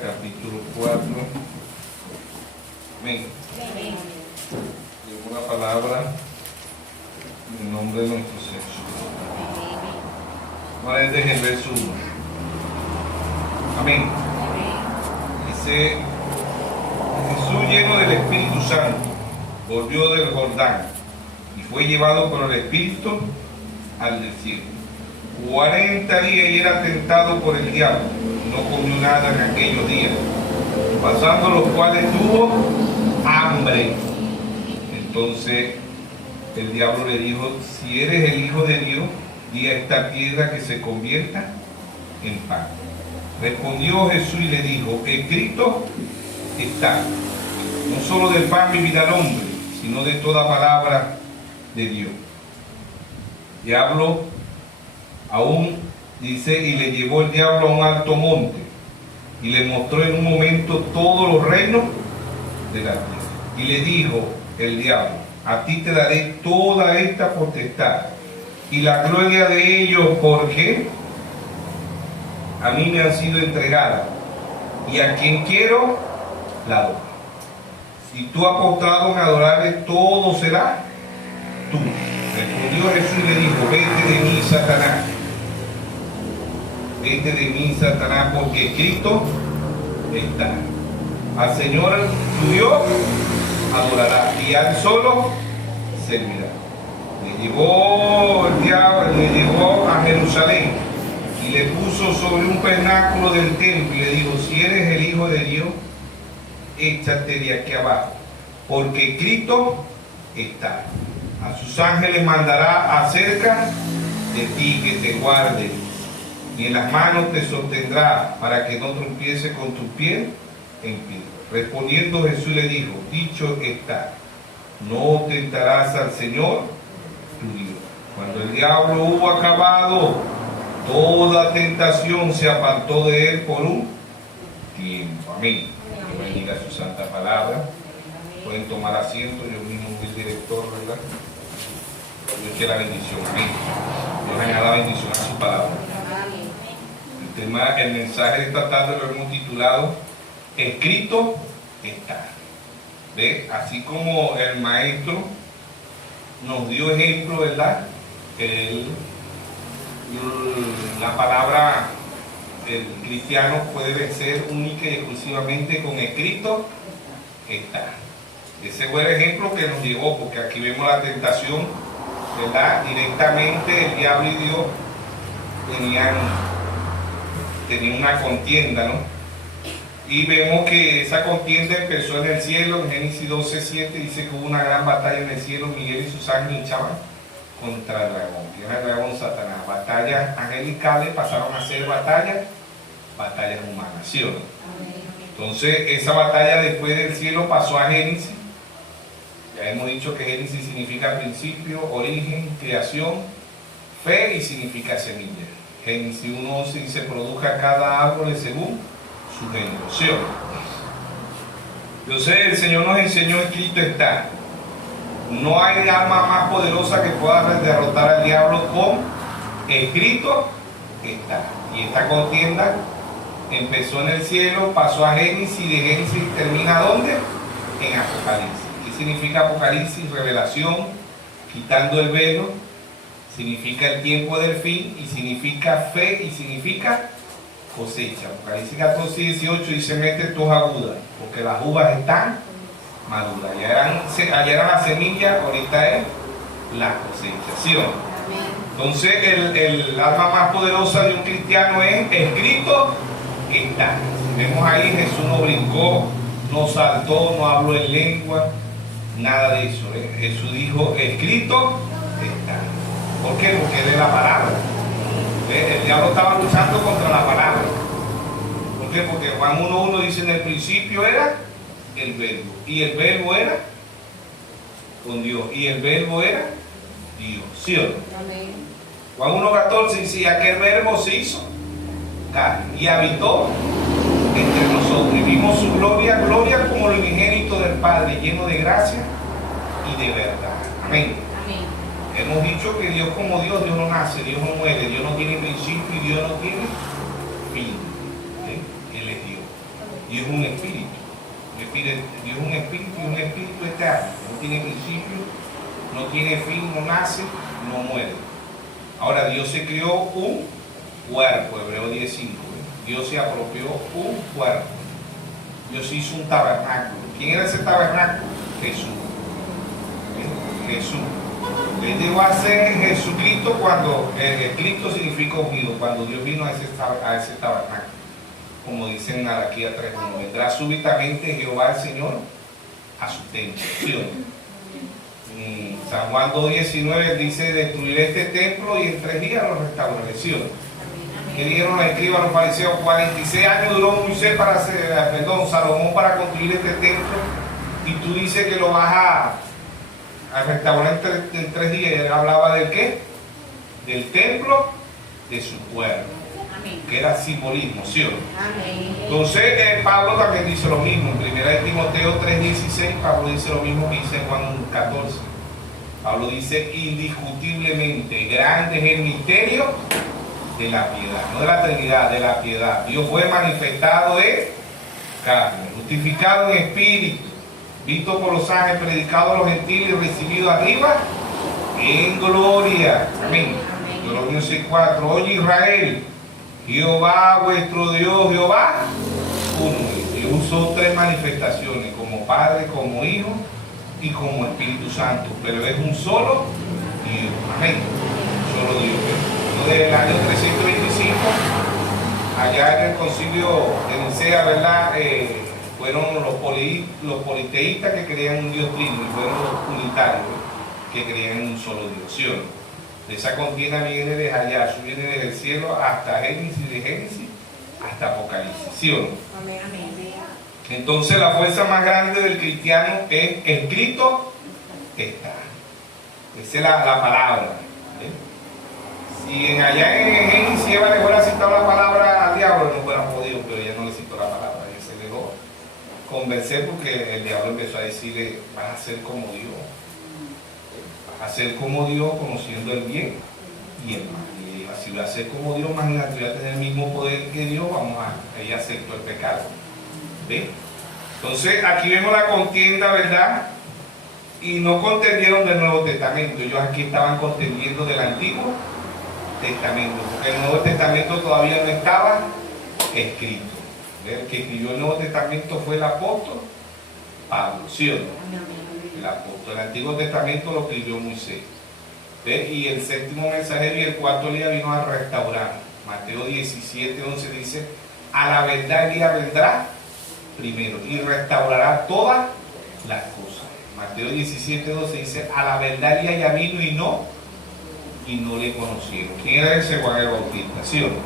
capítulo 4. Amén. Una palabra en el nombre de nuestro Señor. Ahora es desde el verso 1. Amén. Dice: Jesús, lleno del Espíritu Santo, volvió del Jordán y fue llevado por el Espíritu al desierto. 40 días y era tentado por el diablo, y no comió nada en aquellos días, pasando los cuales tuvo hambre. Entonces el diablo le dijo: si eres el Hijo de Dios, di a esta piedra que se convierta en pan. Respondió Jesús y le dijo: escrito está, no solo del pan vivirá el hombre, sino de toda palabra de Dios. Diablo aún dice: y le llevó el diablo a un alto monte y le mostró en un momento todos los reinos de la tierra. Y le dijo el diablo: a ti te daré toda esta potestad y la gloria de ellos, porque a mí me han sido entregadas, y a quien quiero la doy. Si tú has postrado en adorarle, todo será tú. Respondió Jesús y le dijo: vete de mí, Satanás. Vete de mí, Satanás, porque escrito está: al Señor tu Dios adorará, y a él solo servirá. Le llevó el diablo, le llevó a Jerusalén y le puso sobre un pináculo del templo y le dijo: si eres el Hijo de Dios, échate de aquí abajo, porque escrito está: a sus ángeles mandará acerca de ti que te guarden, y en las manos te sostendrá para que no tropieces con tu pie en piedra. Respondiendo Jesús le dijo: dicho está, no tentarás al Señor tu Dios. Cuando el diablo hubo acabado toda tentación, se apartó de él por un tiempo. Amén. Que bendiga su santa palabra. Pueden tomar asiento. Yo mismo soy el director, ¿verdad? Dios quiere la bendición. Amén. Dios añada bendición a su palabra. El mensaje de esta tarde lo hemos titulado: escrito está. ¿Ve? Así como el maestro nos dio ejemplo, ¿verdad? La palabra del cristiano puede vencer única y exclusivamente con escrito está. Ese fue el ejemplo que nos llegó, porque aquí vemos la tentación, ¿verdad? Directamente el diablo y Dios tenían una contienda, ¿no? Y vemos que esa contienda empezó en el cielo. En Génesis 12:7 dice que hubo una gran batalla en el cielo. Miguel y sus ángeles luchaban contra el dragón, que era el dragón Satanás. Batallas angelicales pasaron a ser batallas humanas, ¿sí o no? Entonces esa batalla después del cielo pasó a Génesis. Ya hemos dicho que Génesis significa principio, origen, creación, fe, y significa semilla. Génesis 1:11 dice: produzca cada árbol según su generación. Entonces el Señor nos enseñó: escrito está. No hay arma más poderosa que pueda derrotar al diablo con escrito está. Y esta contienda empezó en el cielo, pasó a Génesis, y de Génesis termina ¿dónde? En Apocalipsis. ¿Qué significa Apocalipsis? Revelación, quitando el velo. Significa el tiempo del fin, y significa fe, y significa cosecha. Apocalipsis 14:18 dice: mete tus agudas, porque las uvas están maduras. Allá eran las semillas, ahorita es la cosecha, ¿sí o no? Entonces el arma más poderosa de un cristiano es escrito está. Si vemos ahí, Jesús no brincó, no saltó, no habló en lengua, nada de eso, ¿eh? Jesús dijo: escrito está. ¿Por qué? Porque él es la palabra. El diablo estaba luchando contra la palabra. ¿Por qué? Porque Juan 1:1 dice: en el principio era el verbo, y el verbo era con Dios, y el verbo era Dios, ¿sí o no? Amén. Juan 1:14 dice: y aquel verbo se hizo carne y habitó entre nosotros, y vimos su gloria, gloria como el unigénito del Padre, lleno de gracia y de verdad. Amén. Hemos dicho que Dios como Dios, Dios no nace, Dios no muere, Dios no tiene principio y Dios no tiene fin. Él es Dios. Dios es un espíritu. Dios es un espíritu y un espíritu eterno. No tiene principio, no tiene fin, no nace, no muere. Ahora, Dios se creó un cuerpo, Hebreos 10:5. Dios se apropió un cuerpo. Dios hizo un tabernáculo. ¿Quién era ese tabernáculo? Jesús. Jesús. Él llegó a ser Jesucristo cuando el Cristo significa ungido, cuando Dios vino a ese tabernáculo. Como dice en Malaquías 3:1, vendrá súbitamente Jehová el Señor a su templo. ¿Sí o no? San Juan 2:19 dice: destruiré este templo y en 3 días lo restauraré. ¿Sí o no? ¿Qué dijeron los escribas, los fariseos? 46 años duró Moisés Salomón para construir este templo, y tú dices que lo vas a restaurar en 3 días. Él hablaba ¿del qué? Del templo de su cuerpo, que era simbolismo, ¿sí o no? Entonces Pablo también dice lo mismo. En 1 Timoteo 3:16 Pablo dice lo mismo que dice en Juan 14. Pablo dice: indiscutiblemente grande es el misterio de la piedad, no de la Trinidad, de la piedad. Dios fue manifestado en carne, justificado en espíritu, visto por los ángeles, predicado a los gentiles y recibido arriba en gloria. Amén. Deuteronomio 6:4. Oye Israel, Jehová vuestro Dios, Jehová uno es. Dios usó 3 manifestaciones: como Padre, como Hijo y como Espíritu Santo, pero es un solo Dios. Amén. Un solo Dios. Desde el año 325, allá en el concilio de Nicea, ¿verdad? Fueron los politeístas que creían un Dios trino, y fueron los unitarios que creían en un solo Dios. ¿Sí o no? Esa contienda viene desde allá, eso viene desde el cielo hasta Génesis, de Génesis hasta Apocalipsis. ¿Sí o no? Amén, amén. Entonces la fuerza más grande del cristiano es escrito está. Esa es la palabra. Si allá en Génesis Eva le hubiera citado la palabra al diablo, no hubiera podido, pero ella no le citó la palabra. Ella se dejó convencer porque el diablo empezó a decirle: vas a ser como Dios. Vas a ser como Dios, conociendo el bien y el mal. Y ella, si voy a ser como Dios, imagínate, voy a tener el mismo poder que Dios, ella aceptó el pecado. ¿Ve? Entonces aquí vemos la contienda, ¿verdad? Y no contendieron del Nuevo Testamento. Ellos aquí estaban contendiendo del Antiguo Testamento, porque el Nuevo Testamento todavía no estaba escrito. El que escribió el Nuevo Testamento fue el apóstol Pablo, ¿sí o no? El apóstol. El Antiguo Testamento lo escribió Moisés. ¿Ve? Y el séptimo mensajero y el cuarto día vino a restaurar. Mateo 17:11 dice: a la verdad el día vendrá primero y restaurará todas las cosas. Mateo 17:12 dice: a la verdad el día ya vino y no le conocieron. ¿Quién era ese? Juan el Bautista, ¿sí o no?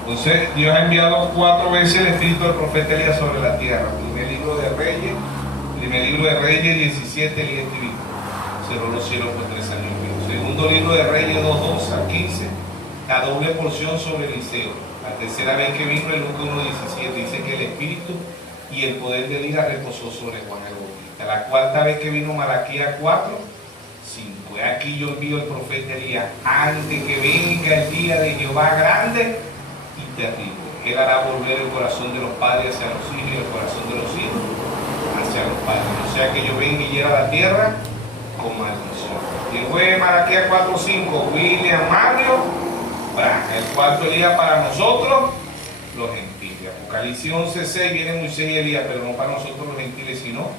Entonces Dios ha enviado 4 veces el espíritu del profeta Elías sobre la tierra. Primer libro de Reyes 17, Elías escribió: cerró los cielos por 3 años. Segundo libro de Reyes 2:12 al 15, la doble porción sobre Eliseo. La tercera vez que vino, en Lucas 1:17, dice que el espíritu y el poder de Elías reposó sobre Juan el Bautista. La cuarta vez que vino, Malaquías 4:5. Aquí yo envío el profeta Elías antes que venga el día de Jehová grande y terrible. Él hará volver el corazón de los padres hacia los hijos y el corazón de los hijos hacia los padres. O sea que yo venga y hiera la tierra con maldición. Y fue Malaquías 4:5, William Mario Branham. El cuarto Elías para nosotros, los gentiles. Apocalipsis 11:6, viene Moisés y Elías, pero no para nosotros los gentiles, sino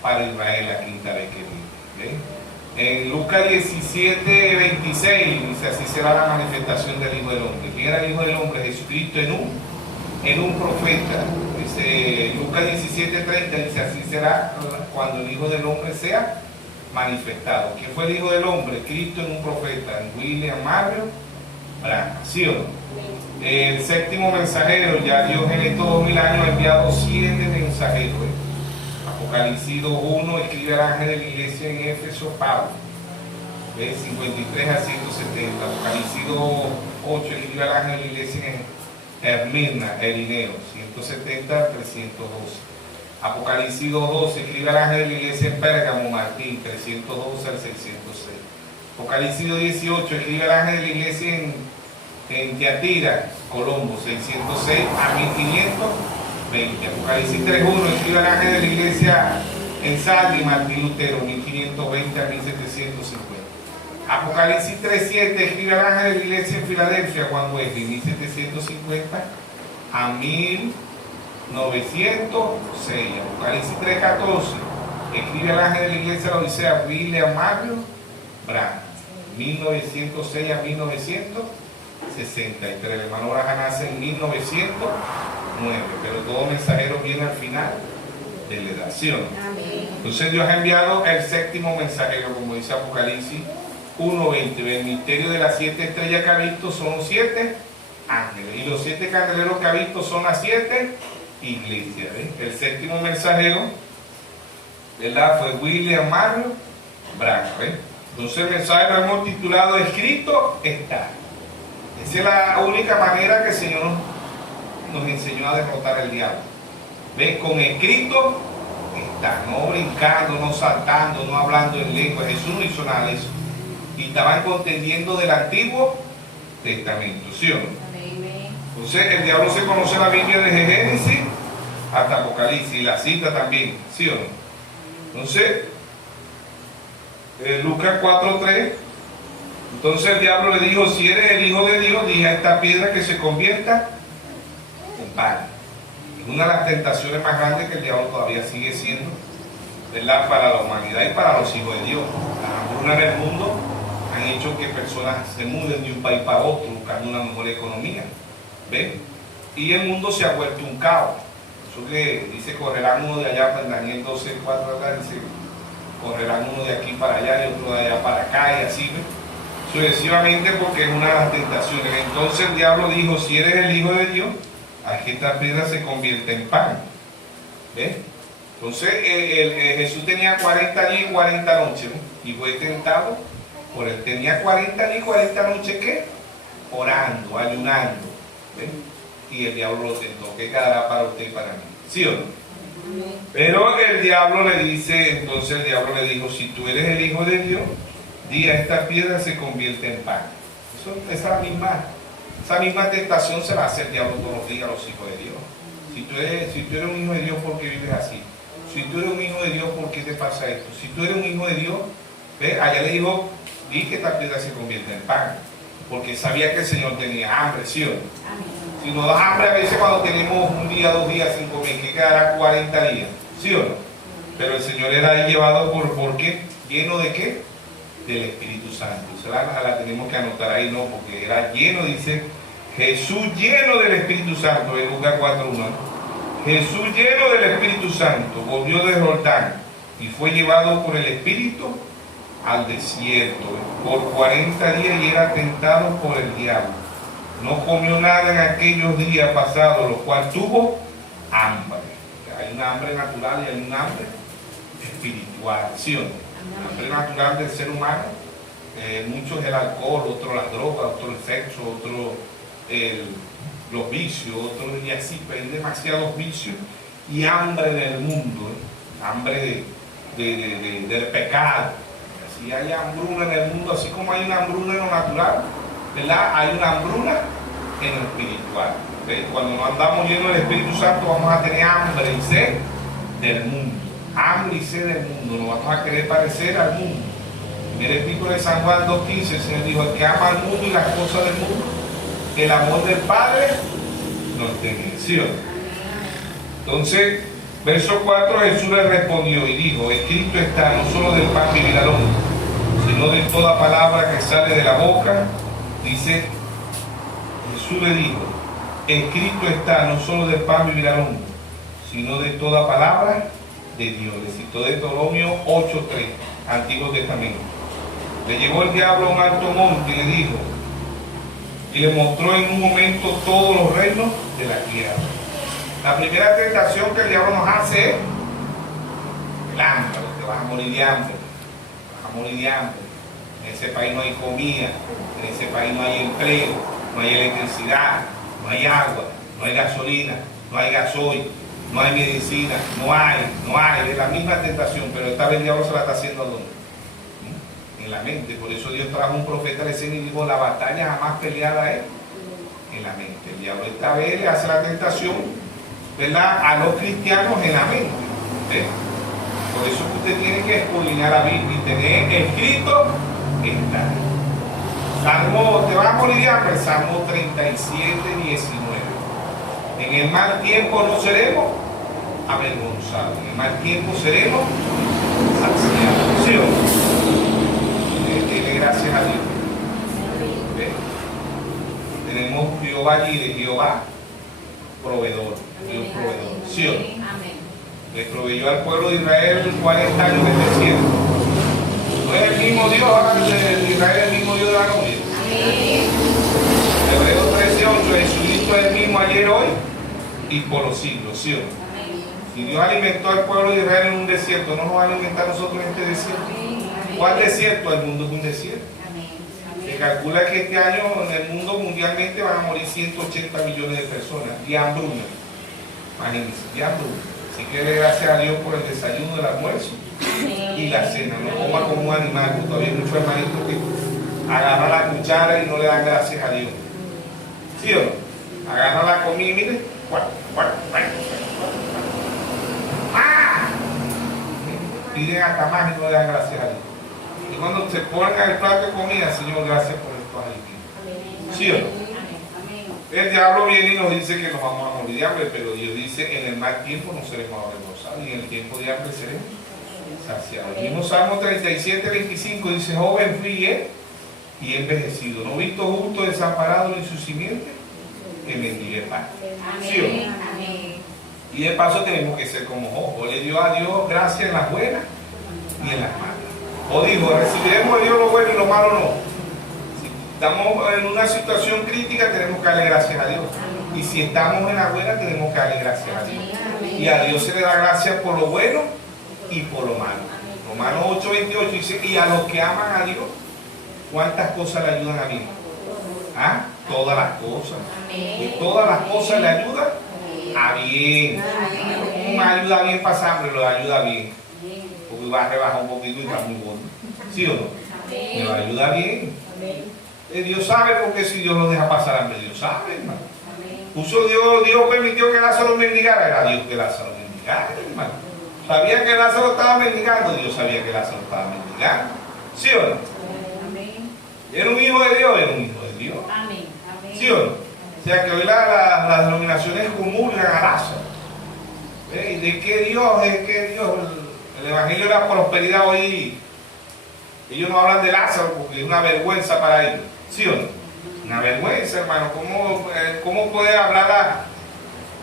para Israel, la quinta vez que viene. En Lucas 17:26 dice: así será la manifestación del Hijo del Hombre. ¿Quién era el Hijo del Hombre? Jesucristo en un profeta. Dice Lucas 17:30, dice: así será cuando el Hijo del Hombre sea manifestado. ¿Quién fue el Hijo del Hombre? Cristo en un profeta. En William Mario Branham. ¿Sí o no? El séptimo mensajero, ya Dios en estos 2000 años ha enviado 7 mensajeros. Apocalipsis 2:1 escribe al ángel de la iglesia en Éfeso, Pablo. 53 a 170. Apocalipsis 2:8 escribe al ángel de la iglesia en Esmirna, Irineo. 170 a 312. Apocalipsis 2:12 escribe al ángel de la iglesia en Pérgamo, Martín. 312 al 606. Apocalipsis 2:18 escribe al ángel de la iglesia en Tiatira, Colombo. 606 a 1520. 20. Apocalipsis 3.1, escribe al ángel de la iglesia en Sardis, Martín Lutero, 1520 a 1750. Apocalipsis 3.7, escribe al ángel de la iglesia en Filadelfia, Juan Wesley, 1750 a 1906. Apocalipsis 3.14, escribe al ángel de la iglesia de la Odisea, William Mario Branham, 1906 a 1963. El hermano Branham nace en 1909, pero todo mensajero viene al final de la edad. ¿Sí o no? Entonces Dios ha enviado el séptimo mensajero, como dice Apocalipsis 1.20. El misterio de las 7 estrellas que ha visto son los 7 ángeles, y los 7 candeleros que ha visto son las 7 iglesias. El séptimo mensajero, ¿verdad?, fue William Mario Branham. Entonces el mensaje lo hemos titulado "Escrito está". Esa es la única manera que el Señor nos enseñó a derrotar al diablo. ¿Ven? Con escrito está, no brincando, no saltando, no hablando en lengua. Jesús no hizo nada de eso. Y estaban contendiendo del Antiguo Testamento, ¿sí o no? Entonces el diablo se conoce la Biblia desde Génesis hasta Apocalipsis, y la cita también, ¿sí o no? Entonces, Lucas 4.3, entonces el diablo le dijo: si eres el Hijo de Dios, dije a esta piedra que se convierta en pan. Es una de las tentaciones más grandes que el diablo todavía sigue siendo, ¿verdad?, para la humanidad y para los hijos de Dios. Las hambrunas en el mundo han hecho que personas se muden de un país para otro buscando una mejor economía. ¿Ven? Y el mundo se ha vuelto un caos. Eso que dice: correrán uno de allá, pues Daniel 12:4 acá dice: correrán uno de aquí para allá y otro de allá para acá, y así, ¿ven? Sucesivamente, porque es una de las tentaciones. Entonces el diablo dijo: si eres el Hijo de Dios, haz que esta piedra se convierta en pan. ¿Ven? Entonces Jesús tenía 40 días y 40 noches, ¿no?, y fue tentado por él. Tenía 40 días y 40 noches, ¿qué? Orando, ayunando. ¿Ven? Y el diablo lo tentó. ¿Qué quedará para usted y para mí? ¿Sí o no? Pero el diablo le dice, entonces el diablo le dijo: si tú eres el Hijo de Dios, di a esta piedra se convierte en pan. Esa misma tentación se la hace el diablo todos los días a los hijos de Dios. Si tú eres un hijo de Dios, ¿por qué vives así? Si tú eres un hijo de Dios, ¿por qué te pasa esto? Si tú eres un hijo de Dios, ¿ves? Allá le dijo: di que esta piedra se convierte en pan, porque sabía que el Señor tenía hambre, ¿sí o no? Si nos da hambre a veces cuando tenemos un día, 2 días sin comer, que quedará 40 días, ¿sí o no? Pero el Señor era ahí llevado ¿por qué? ¿Lleno de qué? Del Espíritu Santo. O sea, la tenemos que anotar ahí, ¿no? Porque era lleno, dice Jesús lleno del Espíritu Santo, en Lucas 4.1. Jesús lleno del Espíritu Santo volvió de Jordán y fue llevado por el Espíritu al desierto por 40 días y era tentado por el diablo. No comió nada en aquellos días pasados, lo cual tuvo hambre. Hay un hambre natural y hay un hambre espiritual, ¿sí o no? El hambre natural del ser humano, mucho es el alcohol, otro las drogas, otro el sexo, otro los vicios, otro y así, pero hay demasiados vicios y hambre del mundo, hambre del pecado. Así hay hambruna en el mundo, así como hay una hambruna en lo natural, ¿verdad? Hay una hambruna en lo espiritual. ¿Ves? Cuando no andamos llenos del Espíritu Santo, vamos a tener hambre y sed del mundo. Hambre y sed del mundo. No vamos a querer parecer al mundo. Mira el título de San Juan 2.15, el Señor dijo: el que ama al mundo y las cosas del mundo, el amor del Padre no tiene. ¿Sí o no? Entonces, verso 4, Jesús le respondió y dijo: escrito está, no solo del pan vivirá el hombre, sino de toda palabra que sale de la boca. Dice, Jesús le dijo: escrito está, no solo del pan vivirá el hombre, sino de toda palabra de Dios. Le citó Deuteronomio 8.3, Antiguo Testamento. Le llevó el diablo a un alto monte y le dijo, y le mostró en un momento todos los reinos de la tierra. La primera tentación que el diablo nos hace es el hambre. Te vas a morir de hambre, vas a morir de hambre. En ese país no hay comida, en ese país no hay empleo, no hay electricidad, no hay agua, no hay gasolina, no hay gasoil, no hay medicina, no hay, es la misma tentación, pero esta vez el diablo se la está haciendo ¿a dónde? En la mente. Por eso Dios trajo un profeta de escena y dijo: la batalla jamás peleada es en la mente. El diablo esta vez le hace la tentación ¿verdad?, a los cristianos en la mente. ¿Ves? Por eso que usted tiene que escudriñar la Biblia y tener escrito está. Salmo, te vas a morir de hambre, Salmo 37, 19. En el mal tiempo no seremos avergonzados, en el mal tiempo seremos saciados. ¿Sí o no? Dile gracias a Dios. ¿Ves? Tenemos Jehová Jireh, Jehová proveedor, Dios proveedor. ¿Sí o no? Le proveyó al pueblo de Israel 40 años de desierto. No es el mismo Dios de Israel, el mismo Dios de la novia. Hebreos 13:8, Jesucristo es el mismo ayer, hoy y por los siglos. ¿Sí o no? Si Dios alimentó al pueblo de Israel en un desierto, ¿no nos va a alimentar a nosotros en este desierto? ¿Cuál desierto? El mundo es un desierto. Se calcula que este año en el mundo mundialmente van a morir 180 millones de personas de hambruna. Imagínense, de hambruna. Así que dé gracias a Dios por el desayuno, el almuerzo y la cena. No coma como un animal, porque todavía hay muchos hermanitos que agarran la cuchara y no le dan gracias a Dios. ¿Sí o no? Agarran la comida y miren, ¡ah! Piden hasta más y no le dan gracias a Dios. Y cuando se ponen el plato de comida, Señor, gracias por estos alimentos. ¿Sí o no? El diablo viene y nos dice que nos vamos a morir de hambre, pero Dios dice, en el mal tiempo no seremos avergonzados, y en el tiempo de hambre seremos saciados. El mismo Salmo 37, 25 dice, joven fui y he envejecido, no he visto justo desamparado ni su simiente que mendigue pan. ¿Sí o no? Y de paso tenemos que ser como Job. O le dio a Dios gracia en las buenas y en las malas. O dijo, recibiremos de Dios lo bueno y lo malo no. Estamos en una situación crítica, tenemos que darle gracias a Dios. Y si estamos en la buena, tenemos que darle gracias a Dios. Y a Dios se le da gracias por lo bueno y por lo malo. Romanos 8:28 dice, y a los que aman a Dios, ¿cuántas cosas le ayudan a bien? ¿Ah? Todas las cosas. Y todas las cosas le ayudan a bien. No me ayuda bien para hambre, lo ayuda bien. Porque va a rebajar un poquito y está muy bueno. ¿Sí o no? Me va a ayudar bien. Dios sabe, porque si Dios lo deja pasar hambre, Dios sabe, hermano. Dios permitió que Lázaro mendigara, era Dios que Lázaro mendigara, hermano. Sabía que Lázaro estaba mendigando, Dios sabía que Lázaro estaba mendigando. ¿Sí o no? ¿Era un hijo de Dios? Era un hijo de Dios. ¿Sí o no? O sea que hoy las denominaciones comulgan a Lázaro. ¿De qué Dios? ¿De qué Dios? El Evangelio de la prosperidad hoy, ellos no hablan de Lázaro porque es una vergüenza para ellos. ¿Sí o no? Una vergüenza, hermano. ¿Cómo puede hablar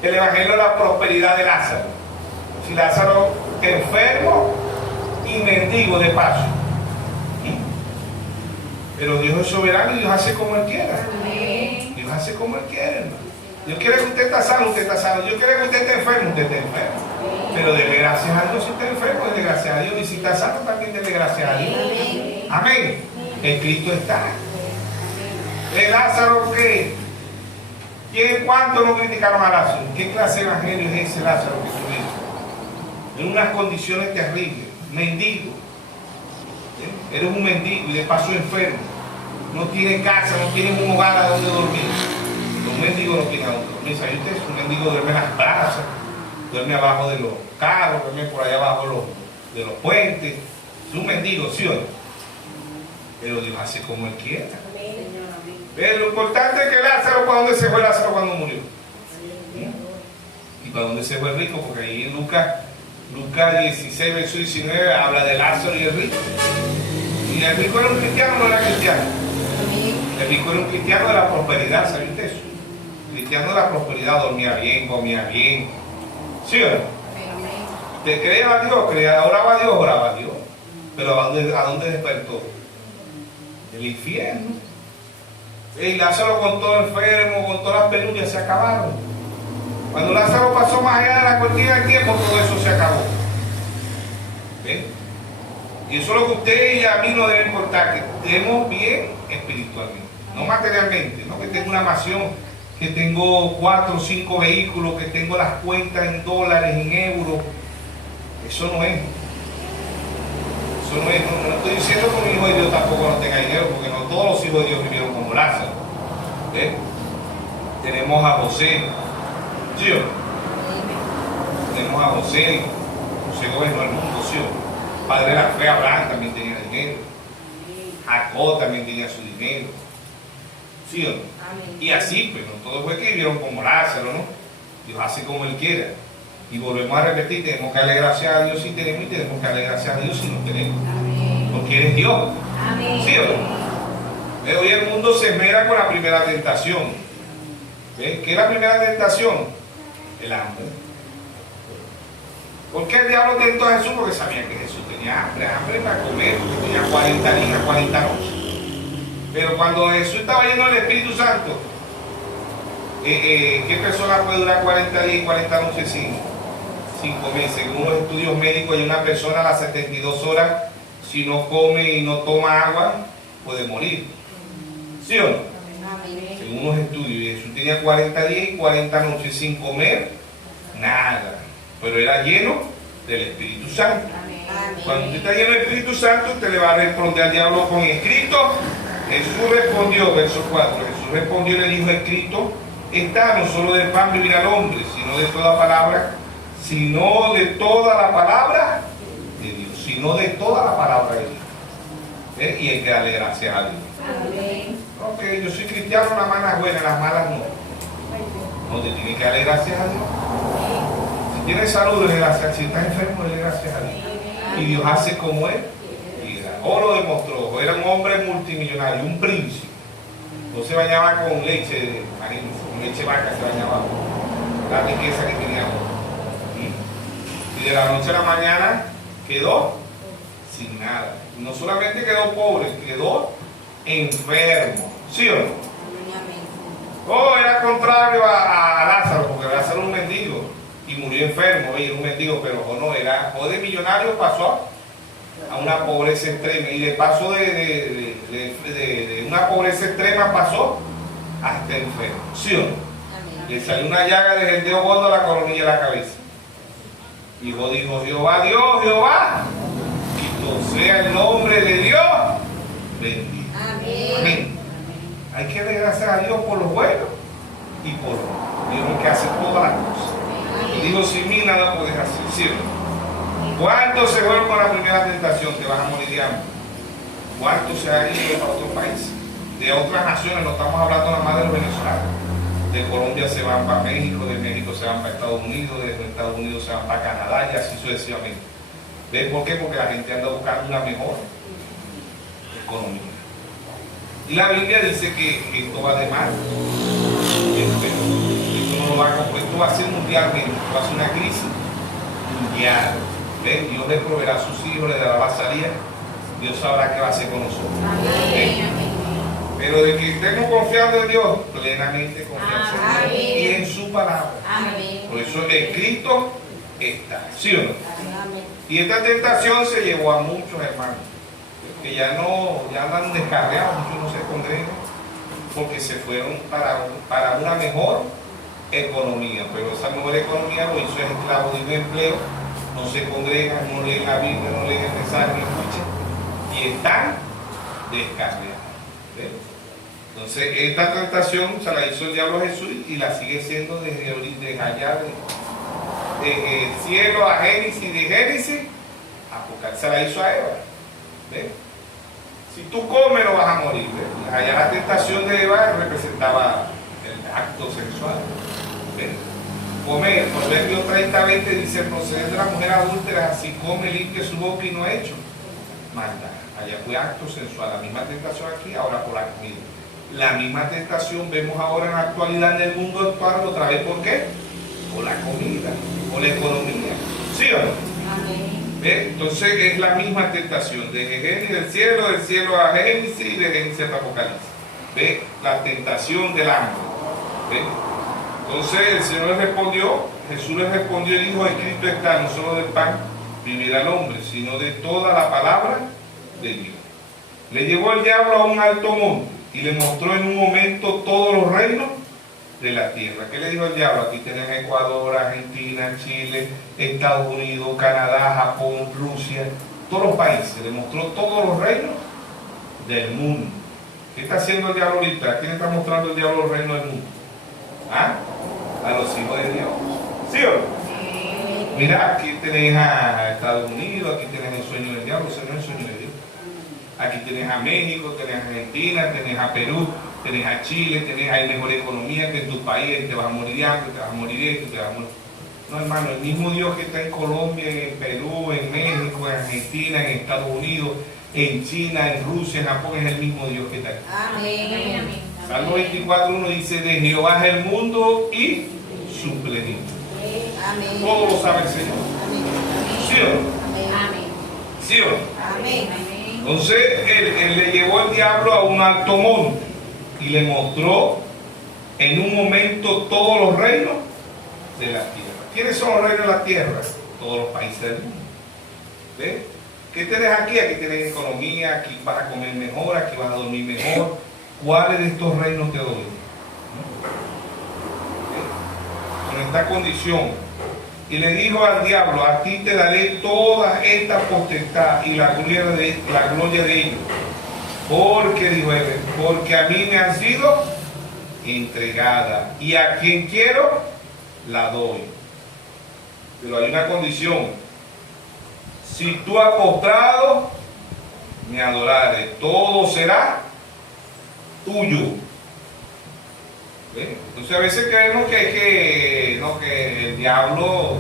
el Evangelio de la prosperidad de Lázaro? Si Lázaro enfermo y mendigo de paso. Pero Dios es soberano y Dios hace como Él quiera. Dios hace como Él quiere, hermano. Dios quiere que usted está sano, usted está sano. Dios quiere que usted esté enfermo, usted esté enfermo. Pero dele gracias a Dios si está enfermo, dele gracias a Dios. Y si está sano, también dele gracias a Dios. Amén. En Cristo está. ¿El Lázaro qué? ¿Cuánto no criticaron a Lázaro? ¿Qué clase de evangelio es ese Lázaro que tuviste? En unas condiciones terribles. Mendigo. Eres un mendigo y de paso enfermo. No tiene casa, no tiene un hogar a donde dormir. Los mendigos no tienen a donde dormir. ¿Sabe usted? Un mendigo duerme en las plazas, duerme abajo de los carros, duerme por allá abajo de los puentes. Es un mendigo, ¿sí o no? Pero Dios hace como Él quiera. Pero lo importante es que Lázaro, ¿para dónde se fue Lázaro cuando murió? ¿Y para dónde se fue el rico? Porque ahí en Lucas 16, verso 19 habla de Lázaro y el rico. ¿Y el rico era un cristiano o no era cristiano? El rico era un cristiano de la prosperidad, ¿sabe usted eso? Cristiano de la prosperidad, dormía bien, comía bien. ¿Sí o no? ¿Te creía a Dios? ¿Oraba a Dios? Oraba a Dios. Pero ¿a dónde despertó? El infierno. Y Lázaro, con todo enfermo, con todas las penurias, se acabaron. Cuando Lázaro pasó más allá de la cortina del tiempo, todo eso se acabó. ¿Ven? Y eso es lo que a usted y a mí nos debe importar, que estemos bien espiritualmente, no materialmente, no que tengo una mansión, que tengo 4 o 5 vehículos, que tengo las cuentas en dólares, en euros. Eso no es. Eso no es. No estoy diciendo que un hijo de Dios tampoco no tenga dinero, porque no todos los hijos de Dios vivieron como Lázaro. ¿Ven? Tenemos a José. ¿Sí o no? a José. José gobernó el mundo, ¿sí o no? Padre de la fe, Abraham también tenía dinero. Jacob también tenía su dinero. ¿Sí o no? Amén. Y así, pues, no todo fue que vivieron como Lázaro, ¿no? Dios hace como Él quiera. Y volvemos a repetir, tenemos que darle gracias a Dios si tenemos y tenemos que darle gracias a Dios si no tenemos. Amén. Porque Él es Dios. Amén. ¿Sí o no? Pero hoy el mundo se esmera con la primera tentación. ¿Ves? ¿Qué es la primera tentación? El hambre. ¿Por qué el diablo tentó a Jesús? Porque sabía que Jesús tenía hambre para comer, tenía 40 días, 40 noches. Pero cuando Jesús estaba lleno del Espíritu Santo, ¿qué persona puede durar 40 días y 40 noches sin comer? Según los estudios médicos, hay una persona a las 72 horas, si no come y no toma agua, puede morir. ¿Sí o no? Según los estudios, Jesús tenía 40 días y 40 noches sin comer nada, pero era lleno del Espíritu Santo. Cuando usted está lleno del Espíritu Santo, usted le va a responder al diablo con escrito. Jesús respondió, verso 4, Jesús respondió y le dijo: escrito está, no solo del pan vivirá el hombre, sino de toda palabra, sino de toda la palabra de Dios, sino de toda la palabra de Dios. Y hay que darle gracias a Dios. Amén. Ok, yo soy cristiano, las malas buenas, las malas no. No, te tiene que darle gracias a Dios. Si tienes salud, dale gracias. Si estás enfermo, dale gracias a Dios. Y Dios hace como Él. O lo demostró, era un hombre multimillonario, un príncipe. No se bañaba con leche, con leche vaca se bañaba, la riqueza que tenía. Y de la noche a la mañana quedó sin nada. No solamente quedó pobre, quedó enfermo. ¿Sí o no? Oh, era contrario a Lázaro, porque Lázaro era un mendigo y murió enfermo, y era un mendigo, pero no, era o de millonario pasó a una pobreza extrema, y de paso de una pobreza extrema pasó hasta enfermo. ¿Sí o no? Le salió una llaga desde el dedo gordo a la coronilla de la cabeza. Y dijo: Jehová Dios, Jehová, quito sea el nombre de Dios bendito. Amén. Amén. Hay que dar gracias a Dios por lo bueno y por lo malo. Dios es el que hace todas las cosas. Y digo, sin mí nada puedes hacer. ¿Sí o no? ¿Cuántos se fueron con la primera tentación? Te vas a morir de hambre. ¿Cuántos se han ido para otros países? De otras naciones, no estamos hablando nada más de los venezolanos. De Colombia se van para México, de México se van para Estados Unidos, de Estados Unidos se van para Canadá y así sucesivamente. ¿Ves por qué? Porque la gente anda buscando una mejor economía. Y la Biblia dice que esto va de mal. Esto no lo va a compuesto, esto va a ser mundialmente, esto va a ser una crisis mundial. ¿Ven? Dios le proveerá a sus hijos, le dará la salida. Dios sabrá qué va a hacer con nosotros. Amén. Pero de que estemos confiando en Dios, plenamente confianza en Dios y en su palabra. Amén. Por eso el escrito está. ¿Sí o no? Amén. Y esta tentación se llevó a muchos hermanos, que ya andan descarriados, muchos no se congregan, porque se fueron para una mejor economía. Pero esa mejor economía lo hizo el esclavo de un empleo. No se congregan, no leen la Biblia, no leen el mensaje, no escuchan, y están descarriados. Entonces, esta tentación se la hizo el diablo a Jesús y la sigue siendo desde allá, de cielo a Génesis, de Génesis a Apocalipsis, se la hizo a Eva. ¿Ves? Si tú comes, no vas a morir. ¿Ves? Allá la tentación de Eva representaba el acto sexual. ¿Ves? Comer, Proverbios 30:20 dice: el proceder de la mujer adúltera, así come, limpia su boca y no ha hecho maldad. Allá fue acto sensual, la misma tentación aquí, ahora por la comida. La misma tentación vemos ahora en la actualidad en el mundo actual, otra vez, ¿por qué? Por la comida, por la economía. ¿Sí o no? Amén. ¿Ve? Entonces es la misma tentación, desde Génesis del cielo a Génesis y de Génesis a Apocalipsis. ¿Ve? La tentación del hambre. ¿Ve? Entonces el Señor le respondió, Jesús le respondió y dijo: escrito está, no solo del pan vivirá el hombre, sino de toda la palabra de Dios. Le llevó el diablo a un alto monte y le mostró en un momento todos los reinos de la tierra. ¿Qué le dijo el diablo? Aquí tenés Ecuador, Argentina, Chile, Estados Unidos, Canadá, Japón, Rusia, todos los países. Le mostró todos los reinos del mundo. ¿Qué está haciendo el diablo ahorita? ¿A quién está mostrando el diablo los reinos del mundo? ¿Ah? A los hijos de Dios. ¿Sí o no? Mira, aquí tenés a Estados Unidos, aquí tenés el sueño del diablo, ese no es el sueño de Dios. Aquí tenés a México, tenés a Argentina, tenés a Perú, tenés a Chile, hay mejor economía que en tu país, te vas a morir de hambre, te vas a morir de esto, te vas a morir. No, hermano, el mismo Dios que está en Colombia, en Perú, en México, en Argentina, en Estados Unidos, en China, en Rusia, en Japón, es el mismo Dios que está aquí. Amén. Salmo 24:1 dice: de Jehová es el mundo y su plenitud. Amén. Todo lo sabe el Señor. ¿Sí o no? Amén. ¿Sí o no? Amén. Entonces él le llevó el diablo a un alto monte y le mostró en un momento todos los reinos de la tierra. ¿Quiénes son los reinos de la tierra? Todos los países del mundo. ¿Ves? ¿Qué tenés aquí? Aquí tenés economía, aquí vas a comer mejor, aquí vas a dormir mejor. ¿Cuáles de estos reinos te doy? Con esta condición. Y le dijo al diablo: a ti te daré toda esta potestad y la gloria de ellos. Porque, dijo él, porque a mí me han sido entregada y a quien quiero la doy. Pero hay una condición: si tú has postrado, me adorares, todo será tuyo. ¿Ves? Entonces a veces creemos que el diablo,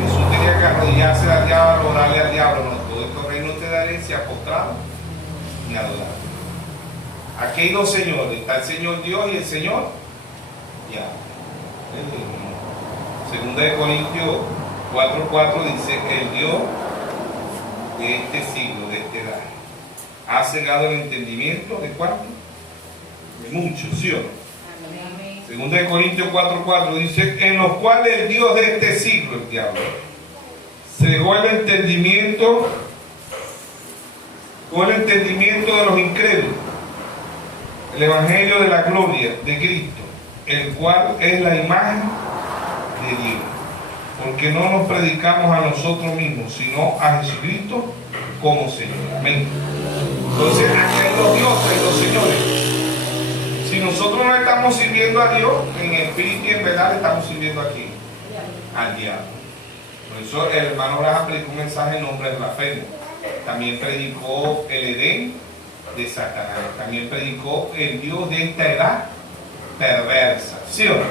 Jesús tenía que arrodillarse al diablo, orarle al diablo. No, todo estos reinos te daré si has postrado, me adorares. Aquí hay dos señores: está el Señor Dios y el Señor diablo. Segunda de Corintios 4:4 dice: el Dios de este siglo, de esta edad, ha cegado el entendimiento de cuántos, de muchos, ¿sí o no? Segunda de Corintios 4:4 dice: en los cuales el Dios de este siglo, el diablo, cegó el entendimiento de los incrédulos, el evangelio de la gloria de Cristo, el cual es la imagen de Dios. Porque no nos predicamos a nosotros mismos, sino a Jesucristo como Señor. Amén. Entonces, aquí hay dos dioses, hay dos señores. Si nosotros no estamos sirviendo a Dios en espíritu y en verdad, le estamos sirviendo aquí al diablo. Por eso el hermano Abraham predicó un mensaje en nombre de blasfemo. También predicó el Edén de Satanás. También predicó el Dios de esta edad perversa. ¿Sí o no?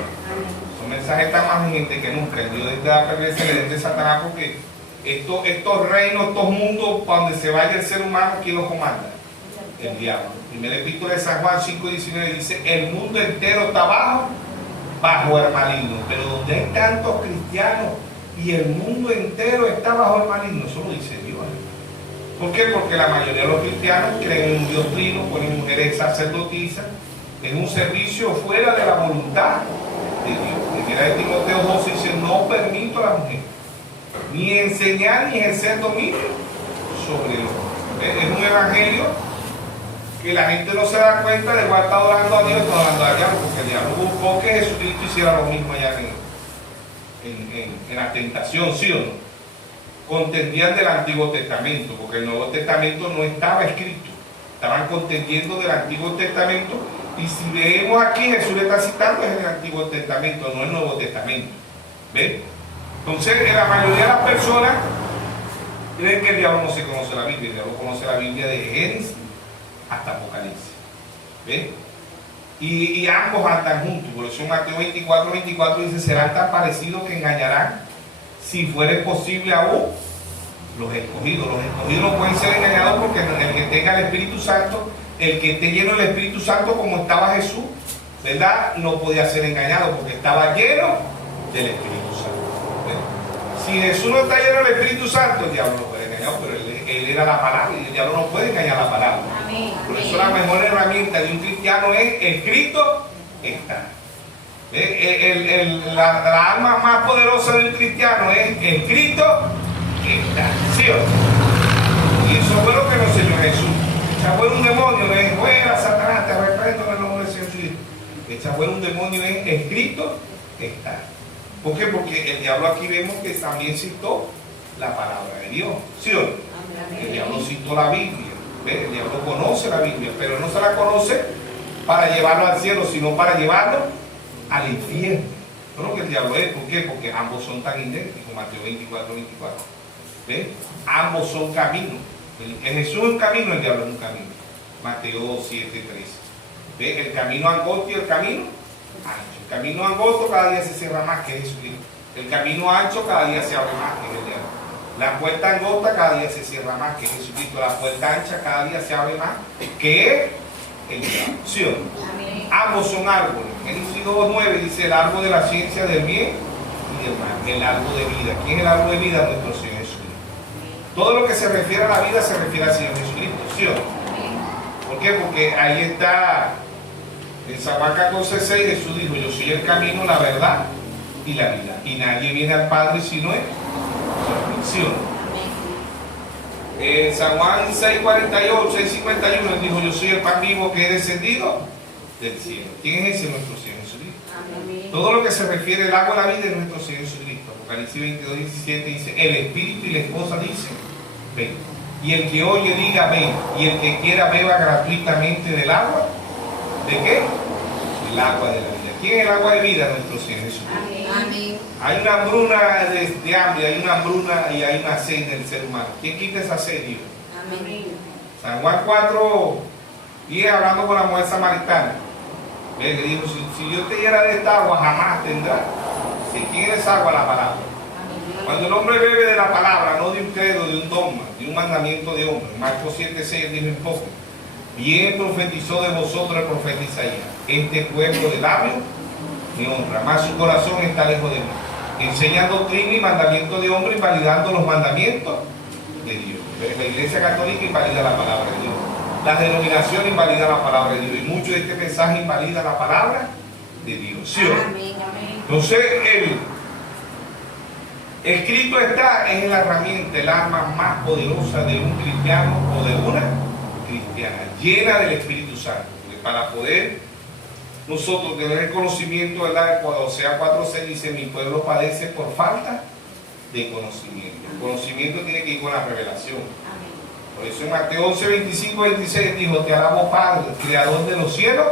Son mensajes están más vigentes que nunca. El Dios de esta edad perversa, el Edén de Satanás, porque estos reinos, estos mundos, para donde se vaya el ser humano, ¿quién los comanda? El diablo. Primera epístola de San Juan 5:19 dice: el mundo entero está bajo el maligno. Pero donde hay tantos cristianos y el mundo entero está bajo el maligno, eso lo dice Dios. ¿Por qué? Porque la mayoría de los cristianos creen en un Dios trino, ponen mujeres sacerdotisas, en un servicio fuera de la voluntad de Dios. Primera de Timoteo 12 dice: no permito a la mujer ni enseñar ni ejercer dominio sobre el hombre. Es un evangelio que la gente no se da cuenta de cuál está adorando a Dios y está adorando al diablo, porque el diablo buscó que Jesucristo hiciera lo mismo allá en la tentación, ¿sí o no? Contendían del Antiguo Testamento, porque el Nuevo Testamento no estaba escrito, estaban contendiendo del Antiguo Testamento, y si vemos aquí, Jesús le está citando es el Antiguo Testamento, no el Nuevo Testamento. ¿Ven? Entonces, la mayoría de las personas creen que el diablo no se conoce la Biblia. El diablo conoce la Biblia de Génesis hasta Apocalipsis. ¿Ven? Y ambos andan juntos. Por eso en Mateo 24:24 dice: serán tan parecidos que engañarán, si fuere posible aún, los escogidos. Los escogidos no pueden ser engañados, porque el que tenga el Espíritu Santo, el que esté lleno del Espíritu Santo como estaba Jesús, ¿verdad? No podía ser engañado porque estaba lleno del Espíritu Santo. ¿Ven? Si Jesús no está lleno del Espíritu Santo, el diablo no puede engañar, pero él era la palabra y el diablo no puede engañar la palabra. Amén. Por eso la mejor herramienta de un cristiano es: escrito está. La arma más poderosa del cristiano es: escrito está. ¿Sí o no? Y eso fue lo que nos enseñó Jesús. Echa fuera un demonio, le dijo: fuera, Satanás, te reprendo en el nombre del Señor. Echa fuera un demonio, es: escrito está. ¿Por qué? Porque el diablo, aquí vemos que también citó la palabra de Dios. ¿Sí o no? El diablo citó la Biblia. ¿Ves? El diablo conoce la Biblia, pero no se la conoce para llevarlo al cielo, sino para llevarlo al infierno. Eso es lo que el diablo es. ¿Por qué? Porque ambos son tan idénticos. Mateo 24, 24. ¿Ves? Ambos son caminos. En Jesús es un camino, el diablo es un camino. Mateo 7, 13. ¿Ves? El camino angosto y el camino ancho. El camino angosto cada día se cierra más, que es Jesucristo. El camino ancho cada día se abre más, que es el diablo. La puerta angosta cada día se cierra más, que es Jesucristo. La puerta ancha cada día se abre más, que es el diablo. ¿Sí o no? Amén. Ambos son árboles. Génesis 2:9 dice el árbol de la ciencia del bien y del mal. El árbol de vida. ¿Quién es el árbol de vida? Nuestro Señor Jesucristo. Todo lo que se refiere a la vida se refiere al Señor Jesucristo. ¿Sí o no? ¿Por qué? Porque ahí está, en San Juan 14:6, Jesús dijo: yo soy el camino, la verdad y la vida. Y nadie viene al Padre si no es por mí. ¿Sí o no? En San Juan 6:48, 6:51, él dijo: yo soy el pan vivo que he descendido del cielo. ¿Quién es ese? Nuestro Señor Jesucristo. Amén. Todo lo que se refiere al agua a la vida es nuestro Señor Jesucristo. Apocalipsis 22:17 dice: el Espíritu y la esposa dicen: ven. Y el que oye diga: ven. Y el que quiera beba gratuitamente del agua. ¿De qué? El agua de la vida. ¿Quién es el agua de vida? Nuestro Señor Jesucristo. Amén. Hay una hambruna de hambre, hay una hambruna y hay una sed del ser humano. ¿Quién quita esa sed, Dios? Amén. San Juan 4:10, hablando con la mujer samaritana, le dijo: si yo te diera de esta agua, jamás tendrás. Si quieres agua, la palabra. Cuando el hombre bebe de la palabra, no de un credo, de un dogma, de un mandamiento de hombre. Marcos 7:6 dijo: en poco: bien profetizó de vosotros el profeta Isaías, este pueblo de labios me honra, mas su corazón está lejos de mí, enseñan doctrina y mandamiento de hombre, invalidando los mandamientos de Dios. La Iglesia Católica invalida la palabra de Dios, la denominación invalida la palabra de Dios, y mucho de este mensaje invalida la palabra de Dios. ¿Sí o no? Amén. Amén. Entonces, el escrito está, es la herramienta, el arma más poderosa de un cristiano o de una cristiana, llena del Espíritu Santo, para poder nosotros tener el conocimiento, ¿verdad? Osea 4:6 dice: mi pueblo padece por falta de conocimiento. El conocimiento tiene que ir con la revelación. Por eso en Mateo 11:25-26 dijo: te alabo, Padre, creador de los cielos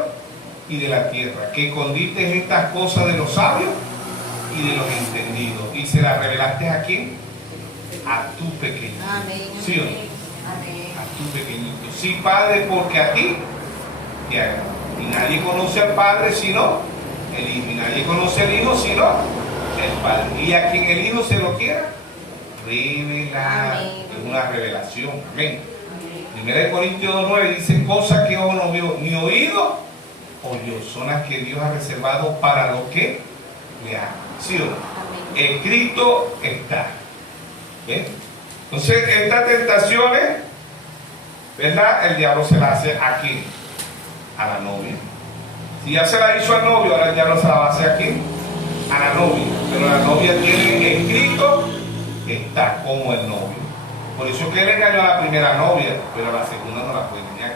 y de la tierra, que escondiste estas cosas de los sabios y de los entendidos, y se las revelaste ¿a quién? A tu pequeñito. Amén. ¿Sí o no? Amén. A tu pequeñito. Sí, Padre, porque a ti te agrada. Y nadie conoce al Padre sino el Hijo, y nadie conoce al Hijo sino el Padre. Y a quien el Hijo se lo quiera revelar. Amén. Es una revelación. Amén. 1 Corintios 2:9 dice: cosas que ojo no vio ni oído oyó, son las que Dios ha reservado para los que le aman. ¿Sí o no? Amén. Escrito está. ¿Bien? Entonces, estas tentaciones, ¿verdad? El diablo se las hace aquí, a la novia. Si ya se la hizo al novio, ahora el diablo se la va a hacer aquí, a la novia. Pero la novia tiene escrito está como el novio. Por eso que él engañó a la primera novia, pero a la segunda no la puede engañar,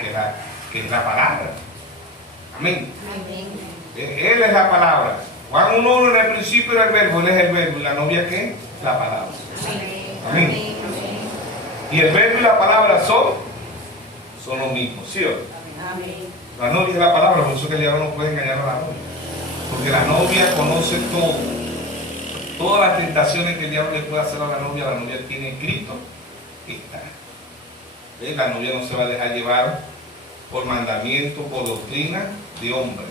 que es la palabra. Amén. Amén. Él es la palabra. Juan 1:1, en el principio era el verbo, él es el verbo. ¿Y la novia qué? La palabra. Amén. Amén. Y el verbo y la palabra son lo mismo, ¿sí o no? Amén. La novia es la palabra, por eso que el diablo no puede engañar a la novia. Porque la novia conoce todo. Todas las tentaciones que el diablo le puede hacer a la novia tiene escrito que está. ¿Ves? La novia no se va a dejar llevar por mandamiento, por doctrina de hombre.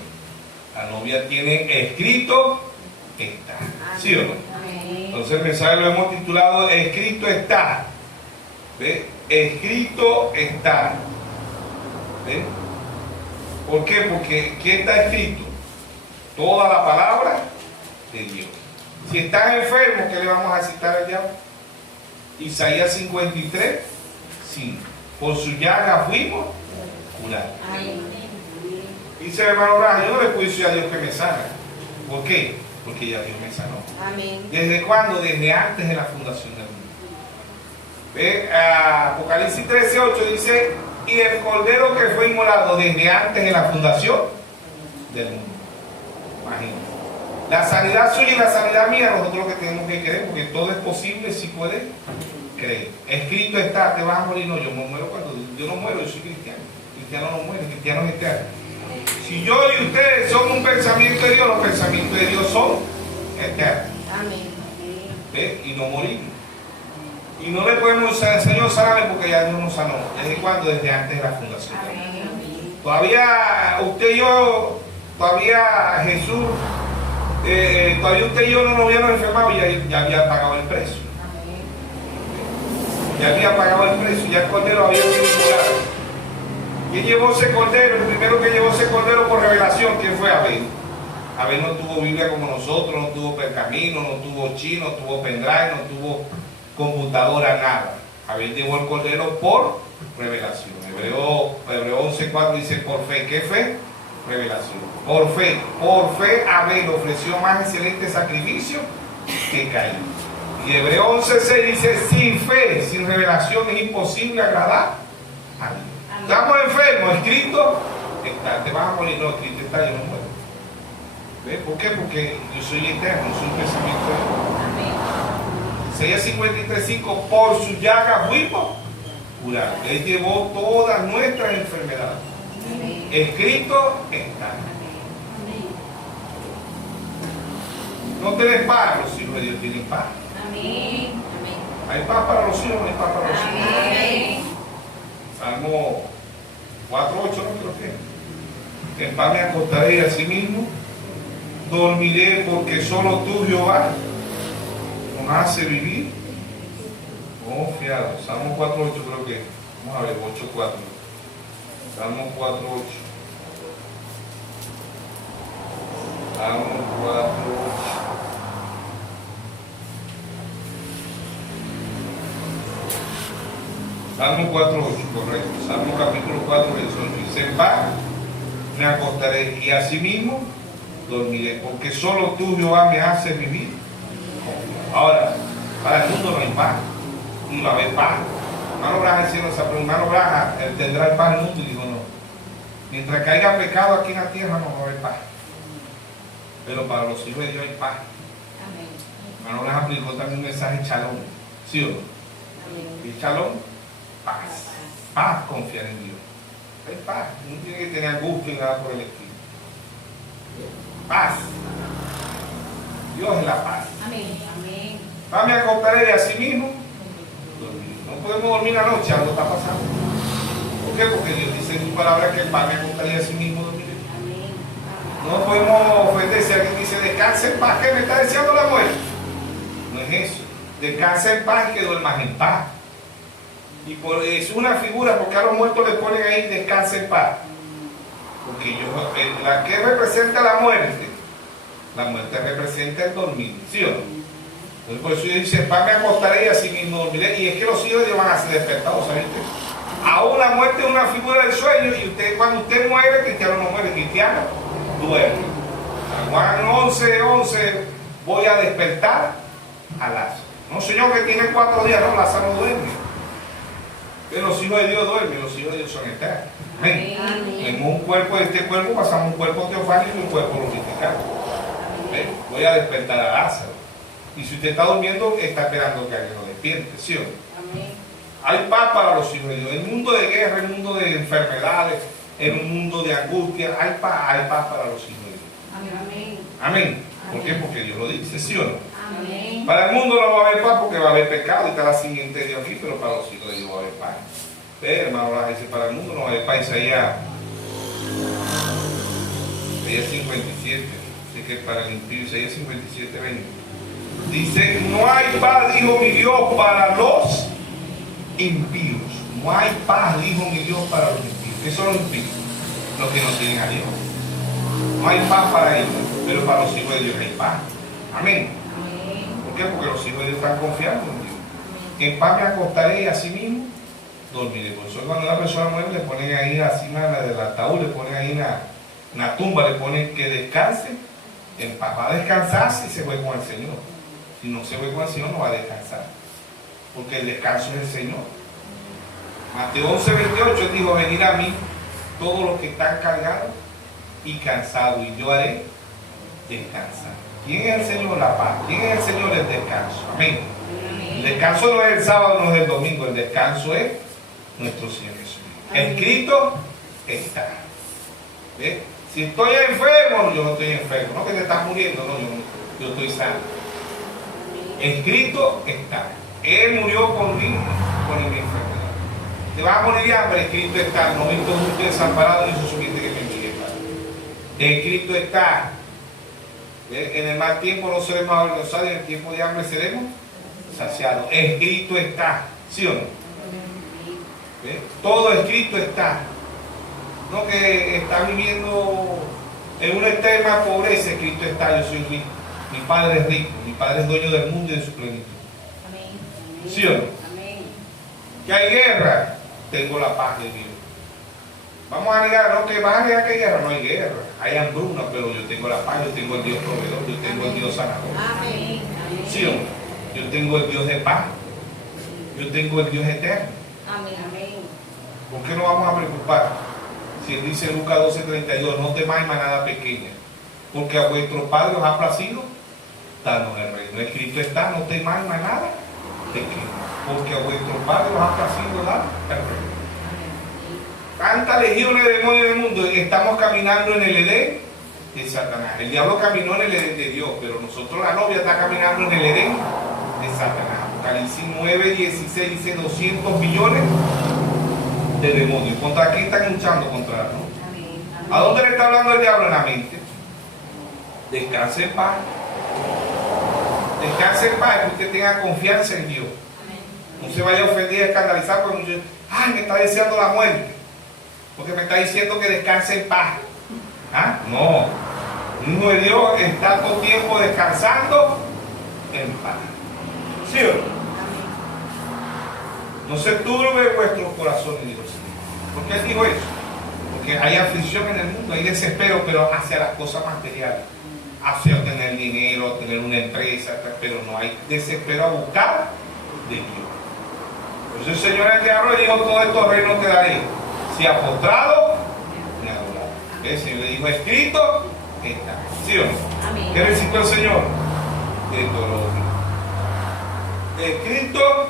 La novia tiene escrito que está. ¿Sí o no? Amén. Entonces el mensaje lo hemos titulado Escrito está. ¿Ves? Escrito está. ¿Ves? ¿Por qué? Porque ¿qué está escrito? Toda la palabra de Dios. Si estás enfermo, ¿qué le vamos a citar al diablo? Isaías 53, 5. Por su llaga fuimos curados. Amén. Dice el hermano Braja: yo no le puedo decir a Dios que me sana. ¿Por qué? Porque ya Dios me sanó. Amén. ¿Desde cuándo? Desde antes de la fundación del mundo. ¿Ve? Apocalipsis 13:8 dice: y el cordero que fue inmolado desde antes de la fundación del mundo. Imagínate. La sanidad suya y la sanidad mía, nosotros lo que tenemos que creer, porque todo es posible si puedes creer. Escrito está: te vas a morir. No, yo me muero cuando yo no muero, yo soy cristiano. Cristiano no muere, cristiano es eterno. Si yo y ustedes son un pensamiento de Dios, los pensamientos de Dios son eterna. Amén. ¿Ve? Y no morimos. Y no le podemos usar al Señor sáname porque ya Dios nos sanó. ¿Desde cuándo? Desde antes de la fundación. Todavía usted y yo, todavía Jesús, todavía usted y yo no nos habíamos enfermado y ya había pagado el precio. Ya había pagado el precio, ya el cordero había sido inmolado. ¿Quién llevó ese cordero? El primero que llevó ese cordero por revelación, ¿quién fue? Abel. Abel no tuvo Biblia como nosotros, no tuvo pergamino, no tuvo chino, no tuvo pendrive, no tuvo computadora, nada. Abel llevó el cordero por revelación. Hebreo 11:4 dice por fe. ¿Qué fe? Revelación. Por fe Abel ofreció más excelente sacrificio que Caín. Y Hebreo 11:6 dice sin fe, sin revelación es imposible agradar a Dios. Estamos enfermos, escrito está, te vas a morir, no, escrito está, yo no muero. ¿Ves? ¿Por qué? Porque yo soy eterno, soy un pensamiento eterno. Isaías 53:5, por su llaga fuimos curados. Él llevó todas nuestras enfermedades. Escrito está. No tenés paz, los hijos de Dios tienen paz. Hay paz para los hijos, no hay paz para los hijos. Salmo 4:8, no creo que. En paz me acostaré y así mismo dormiré porque solo tú, Jehová, nos hace vivir confiado. Salmo 4:8 creo que. Vamos a ver, 8:4. Salmo 4:8. Salmo 4:8. Salmo 4:8, correcto. Salmo capítulo 4, verso 8. Dice, en paz me acostaré y asimismo dormiré, porque solo tú, Jehová, me haces vivir. Ahora, para el mundo no hay paz, no va a haber paz. Hermano Braja haciendo esa pregunta, hermano Braja, él tendrá el paz en el mundo, y dijo no. Mientras que haya pecado aquí en la tierra no va a haber paz. Pero para los hijos de Dios hay paz. Hermano Braja aplicó también un mensaje chalón, ¿sí o no? Y chalón, paz. Paz, confiar en Dios. Hay paz. No tiene que tener angustia ni nada por el estilo. Paz. Dios es la paz. Paz me acostaré de así mismo. Dormir. No podemos dormir la noche, algo está pasando. ¿Por qué? Porque Dios dice en su palabra que el paz me acostaré de así mismo dormiré. No podemos ofender si alguien dice descansa en paz, que me está deseando la muerte. No es eso. Descansa en paz y que duermas en paz. Y es una figura porque a los muertos le ponen ahí descansa en paz. Porque la que representa la muerte representa el dormir, ¿sí o no? Entonces por eso dice, paz me acostaré y así mismo dormiré. Y es que los hijos de Dios van a ser despertados, ¿sabes? Aún la muerte es una figura del sueño y cuando usted muere, cristiano no muere, cristiano duerme. Juan 11:11, voy a despertar a Lázaro. No, Señor, que tiene 4 días, no, Lázaro duerme. Pero los hijos de Dios duermen, los hijos de Dios son eternos. Amén. En un cuerpo, de este cuerpo pasamos un cuerpo teofánico y un cuerpo glorificado. Voy a despertar a Lázaro. Y si usted está durmiendo, está esperando que alguien lo despierte, ¿sí o no? Hay paz para los hijos de Dios. En un mundo de guerra, en un mundo de enfermedades, en un mundo de angustia, hay paz para los hijos de Dios. Amén. ¿Por qué? Porque Dios lo dice, ¿sí o no? Para el mundo no va a haber paz porque va a haber pecado y está la siguiente de aquí, pero para los hijos de Dios va a haber paz. Pero hermano, dice, para el mundo no va a haber paz. Isaías 57, así que para el impío, Isaías 57:20. Dice, no hay paz, dijo mi Dios, para los impíos. No hay paz, dijo mi Dios, para los impíos. ¿Qué son los impíos? Los que no tienen a Dios. No hay paz para ellos, pero para los hijos de Dios hay paz. Amén. ¿Por qué? Porque los hijos de Dios están confiando en Dios. En paz me acostaré y así mismo dormiré. Por eso cuando una persona muere le ponen ahí encima del ataúd, le ponen ahí una tumba, le ponen que descanse en paz. Va a descansar si se fue con el Señor. Si no se fue con el Señor no va a descansar. Porque el descanso es el Señor. Mateo 11:28 dijo, venid a mí todos los que están cargados y cansados y yo haré descansar. ¿Quién es el Señor? La paz. ¿Quién es el Señor? El descanso. Amén. El descanso no es el sábado, no es el domingo. El descanso es nuestro Señor Jesús. Escrito está. ¿Ves? Si estoy enfermo, yo no estoy enfermo. No que te estás muriendo, no, yo no. yo estoy sano. Escrito está. Él murió por mí, por mi enfermedad. Te vas a morir de hambre, escrito está. No me justo desamparado ni su suficiente que me envíe, Padre. Escrito está. En el mal tiempo no seremos avergonzados y en el tiempo de hambre seremos saciados. Escrito está. ¿Sí o no? Todo escrito está. No que está viviendo en una extrema pobreza, escrito está, yo soy rico. Mi Padre es rico, mi Padre es dueño del mundo y de su plenitud. Amén. ¿Sí o no? Amén. Que hay guerra, tengo la paz de Dios. Vamos a negar, no, que vas a negar que hay guerra, no hay guerra. Hay hambruna, pero yo tengo la paz, yo tengo el Dios proveedor, yo tengo el Dios sanador. Amén. ¿Sí o no? Yo tengo el Dios de paz, yo tengo el Dios eterno. Amén. Amén. ¿Por qué no vamos a preocupar? Si él dice Lucas 12:32, no temáis manada pequeña, porque a vuestros padres os ha placido danos el reino. Escrito está, no temáis manada pequeña, porque a vuestros padres os ha placido dar el reino. Tantas legiones de demonios en el mundo, estamos caminando en el Edén de Satanás. El diablo caminó en el Edén de Dios, pero nosotros, la novia, está caminando en el Edén de Satanás. Apocalipsis 9:16 dice 200 millones de demonios. ¿Contra quién están luchando? Contra la novia. Amén. ¿A dónde le está hablando el diablo? En la mente. Descanse en paz. Descanse en paz, que usted tenga confianza en Dios. No se vaya a ofender, a escandalizar, porque muchos, ay, me está deseando la muerte, porque me está diciendo que descanse en paz. ¿Ah? No. Un hijo de Dios está todo el tiempo descansando en paz. ¿Sí o no? No se turbe vuestro corazón, Dios. ¿Por qué él dijo eso? Porque hay aflicción en el mundo, hay desespero, pero hacia las cosas materiales, hacia tener dinero, tener una empresa, pero no hay desespero a buscar de Dios. Por eso el Señor el diablo le dijo, todos estos reinos te daré, si ha postrado, me adorará. El Señor le dijo, escrito está. ¿Sí o no? Amén. ¿Qué recitó el Señor? Deuteronomio. Escrito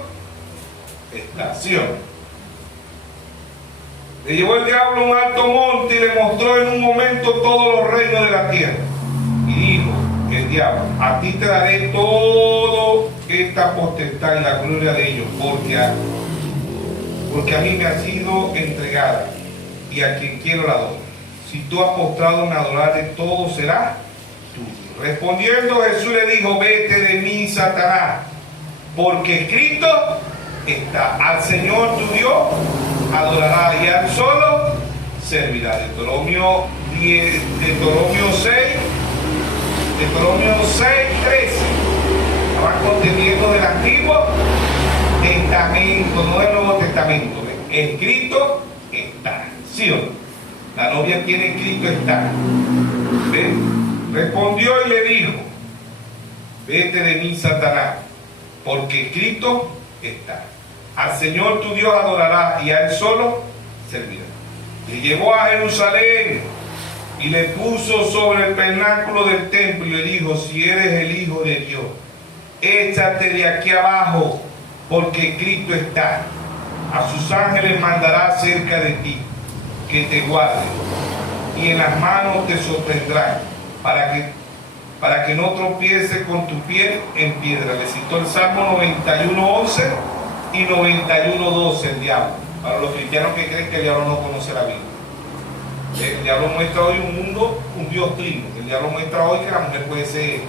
está. ¿Sí o no? Le llevó el diablo a un alto monte y le mostró en un momento todos los reinos de la tierra. Y dijo el diablo, a ti te daré todo esta potestad y la gloria de ellos, porque a mí me ha sido entregada y a quien quiero la doy. Si tú has postrado en adorarle, todo será tuyo. Respondiendo Jesús le dijo, vete de mí, Satanás, porque escrito está, al Señor tu Dios adorará y al solo servirá. Deuteronomio 6, 13. Estaban conteniendo del Antiguo Testamento, no del Nuevo Testamento. Escrito está. ¿Sí o no? La novia tiene escrito está. ¿Ven? Respondió y le dijo, vete de mí, Satanás, porque escrito está. Al Señor tu Dios adorará y a Él solo servirá. Le llevó a Jerusalén y le puso sobre el pináculo del templo y le dijo, si eres el Hijo de Dios, échate de aquí abajo, porque escrito está, a sus ángeles mandará cerca de ti, que te guarden, y en las manos te sostendrán, para que no tropiece con tu pie en piedra. Le citó el Salmo 91:11 y 91:12 el diablo, para los cristianos que creen que el diablo no conoce la Biblia. El diablo muestra hoy un mundo, un Dios trino. El diablo muestra hoy que la mujer puede ser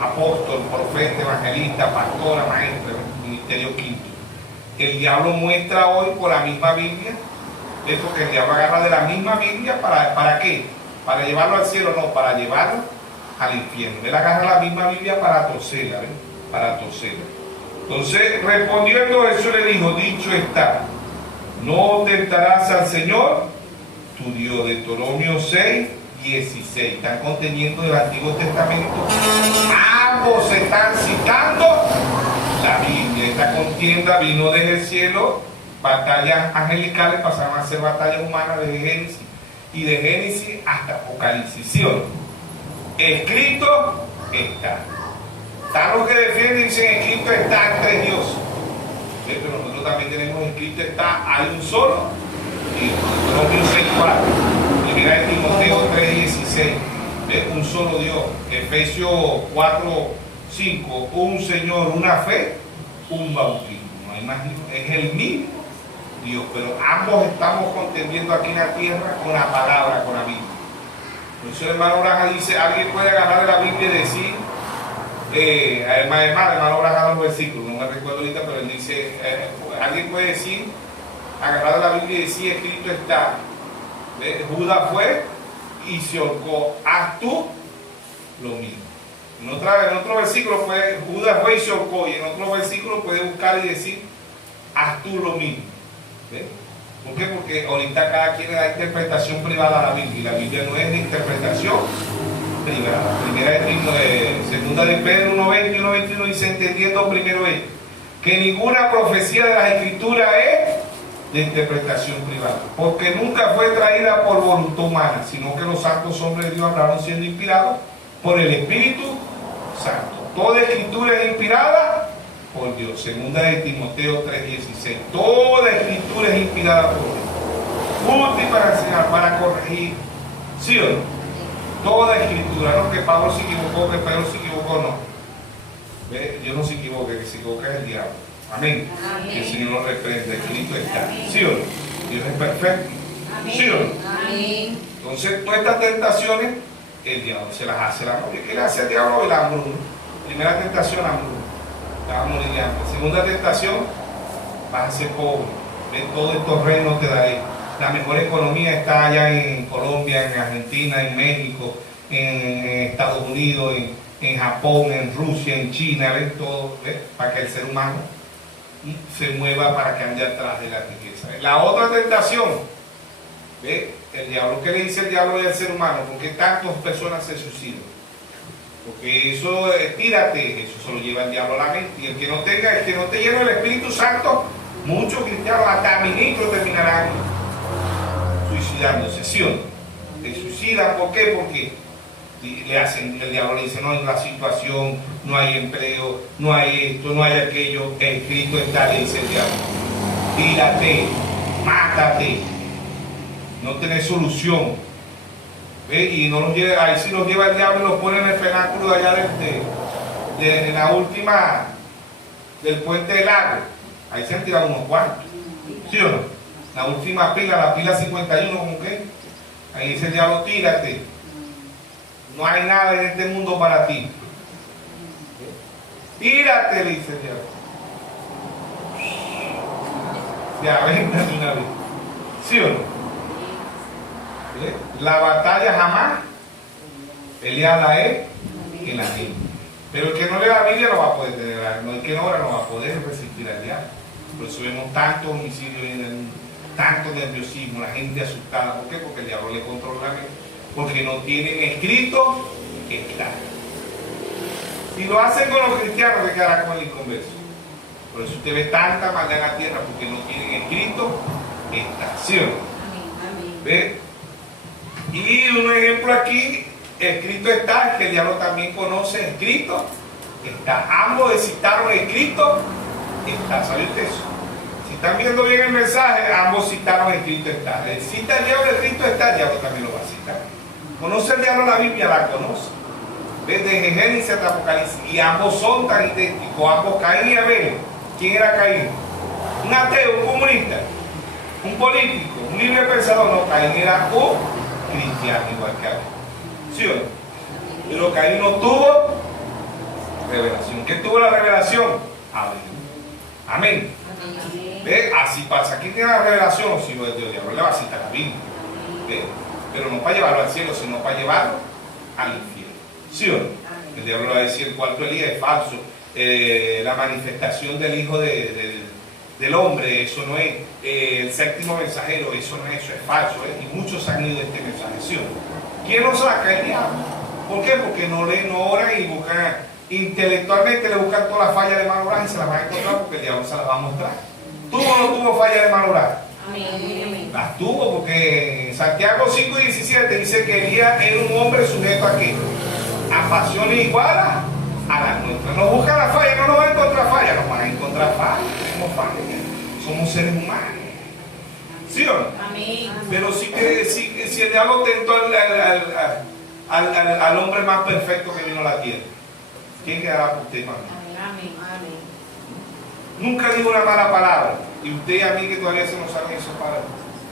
apóstol, profeta, evangelista, pastora, maestra, ministerio quinto. El diablo muestra hoy por la misma Biblia, es porque el diablo agarra de la misma Biblia, ¿para qué? Para llevarlo al cielo, no, para llevarlo al infierno. Él agarra la misma Biblia para torcerla, ¿ven? Para torcerla. Entonces, respondiendo Jesús le dijo, dicho está, no tentarás al Señor tu Dios. Deuteronomio 6:16. Están conteniendo del Antiguo Testamento. Ambos se están citando la Biblia. Esta contienda vino desde el cielo, batallas angelicales pasaron a ser batallas humanas desde Génesis, y de Génesis hasta Apocalipsis. ¿Sí o no? Escrito está. Están los que defienden y dicen escrito está entre Dios. ¿Sí? Pero nosotros también tenemos escrito está, hay un solo. Y Deuteronomio 6:4. Y mira en Timoteo 3:16. ¿Ve? Un solo Dios. Efesios 4:5, un Señor, una fe, un bautismo. No hay más, es el mismo Dios, pero ambos estamos contendiendo aquí en la tierra con la palabra, con la Biblia. Por eso el hermano Braja dice, alguien puede agarrar de la Biblia y decir, hermano Braja da los versículos, no me recuerdo ahorita, pero él dice, alguien puede decir, agarrar de la Biblia y decir, escrito está, Judas fue y se ahorcó, haz tú lo mismo. En otro versículo Judas fue y se ahorcó, y en otro versículo puede buscar y decir, haz tú lo mismo. ¿Ve? ¿Por qué? Porque ahorita cada quien le da interpretación privada a la Biblia, y la Biblia no es de interpretación privada. Segunda de Pedro 1:20 y 1:21 dice, entendiendo primero esto, que ninguna profecía de las Escrituras es de interpretación privada, porque nunca fue traída por voluntad humana, sino que los santos hombres de Dios hablaron siendo inspirados por el Espíritu Santo. Toda Escritura es inspirada por Dios. Segunda de Timoteo 3:16. Toda Escritura es inspirada por Dios, útil para enseñar, para corregir. ¿Sí o no? Toda Escritura, no que Pablo se equivocó, que Pedro se equivocó, no. ¿Ve? Dios no se equivoca, que se equivoca es el diablo. Amén. Amén. Que el Señor lo reprende, Cristo está. ¿Sí o no? Dios es perfecto. Amén. ¿Sí o no? Amén. Entonces, todas estas tentaciones, el diablo se las hace la novia. ¿Qué le hace al diablo? El hambruna. Primera tentación, hambruna. Te vas a morir de hambre. Segunda tentación, vas a ser pobre. De todos estos reinos te daré. La mejor economía está allá en Colombia, en Argentina, en México, en Estados Unidos, en Japón, en Rusia, en China, ¿ven? Todo, ¿ven? Para que el ser humano se mueva, para que ande atrás de la riqueza. La otra tentación, ¿ve? El diablo, ¿qué le dice el diablo al ser humano? ¿Por qué tantas personas se suicidan? Porque eso, tírate, eso se lo lleva el diablo a la mente. Y el que no te llene el Espíritu Santo, muchos cristianos, hasta ministros, terminarán suicidándose. ¿Sí o no? Se suicidan, ¿por qué? Porque el diablo le dice, no hay la situación, no hay empleo, no hay esto, no hay aquello, escrito está, le dice el diablo. Tírate, mátate, no tenés solución. ¿Ve? Y no los lleva, ahí sí los lleva el diablo y los pone en el penáculo de allá de la última del puente del lago. Ahí se han tirado unos cuantos. ¿Sí o no? La última pila, la pila 51, ¿con qué? Ahí dice el diablo, tírate. No hay nada en este mundo para ti. Tírate, le dice el diablo. Ya, véndate una vez. ¿Sí o no? La batalla jamás peleada es en la Biblia. Pero el que no lee la Biblia no va a poder tener, el que no ora no va a poder resistir al diablo. Por eso vemos tantos homicidios en el mundo, tanto nerviosismo, la gente asustada. ¿Por qué? Porque el diablo le controla la mente. Porque no tienen escrito está. Si lo hacen con los cristianos, se quedará con el inconverso. Por eso usted ve tanta maldad en la tierra, porque no tienen escrito está. ¿Sí o no? ¿Ve? Y un ejemplo aquí, escrito está, que el diablo también conoce, escrito está. Ambos citaron escrito está. ¿Sabe usted eso? Si están viendo bien el mensaje, ambos citaron escrito está. Le cita el diablo escrito está, el diablo también lo va a citar. ¿Conoce el diablo la Biblia? La conoce. Desde Génesis hasta Apocalipsis. Y ambos son tan idénticos. Ambos, Caín y Abel. ¿Quién era Caín? Un ateo, un comunista, un político, un libre pensador. No, Caín era un cristiano igual que Abel. ¿Sí o no? Pero Caín no tuvo revelación. ¿Qué tuvo la revelación? Abel. Amén. ¿Ve? Así pasa. ¿Quién tiene la revelación? Si no es de Dios, le va a citar la Biblia. ¿Ve? Pero no para llevarlo al cielo, sino para llevarlo al infierno. ¿Sí o no? El diablo va a decir el cuarto Elías es falso. La manifestación del Hijo del Hombre, eso no es. El séptimo mensajero, eso no es, eso es falso. Y muchos han ido de este mensaje. ¿Sí o no? ¿Quién lo saca? El diablo. ¿Por qué? Porque no leen, no oran y buscan, intelectualmente le buscan todas las fallas de mal obrar y se las van a encontrar porque el diablo se las va a mostrar. ¿Tuvo o no tuvo falla de mal obrar? Amén. Las tuvo, porque en Santiago 5:17 dice que Elías era un hombre sujeto a qué? A pasiones iguales a las nuestras. Nos buscan las fallas, no nos van a encontrar fallas, nos van a encontrar fallas. Tenemos fallas, somos seres humanos. ¿Sí o no? Amén. Pero si el diablo tentó al hombre más perfecto que vino a la tierra. ¿Quién quedará por usted, mami? Amén. Amén. Nunca dijo una mala palabra. Y usted y a mí que todavía se nos saben eso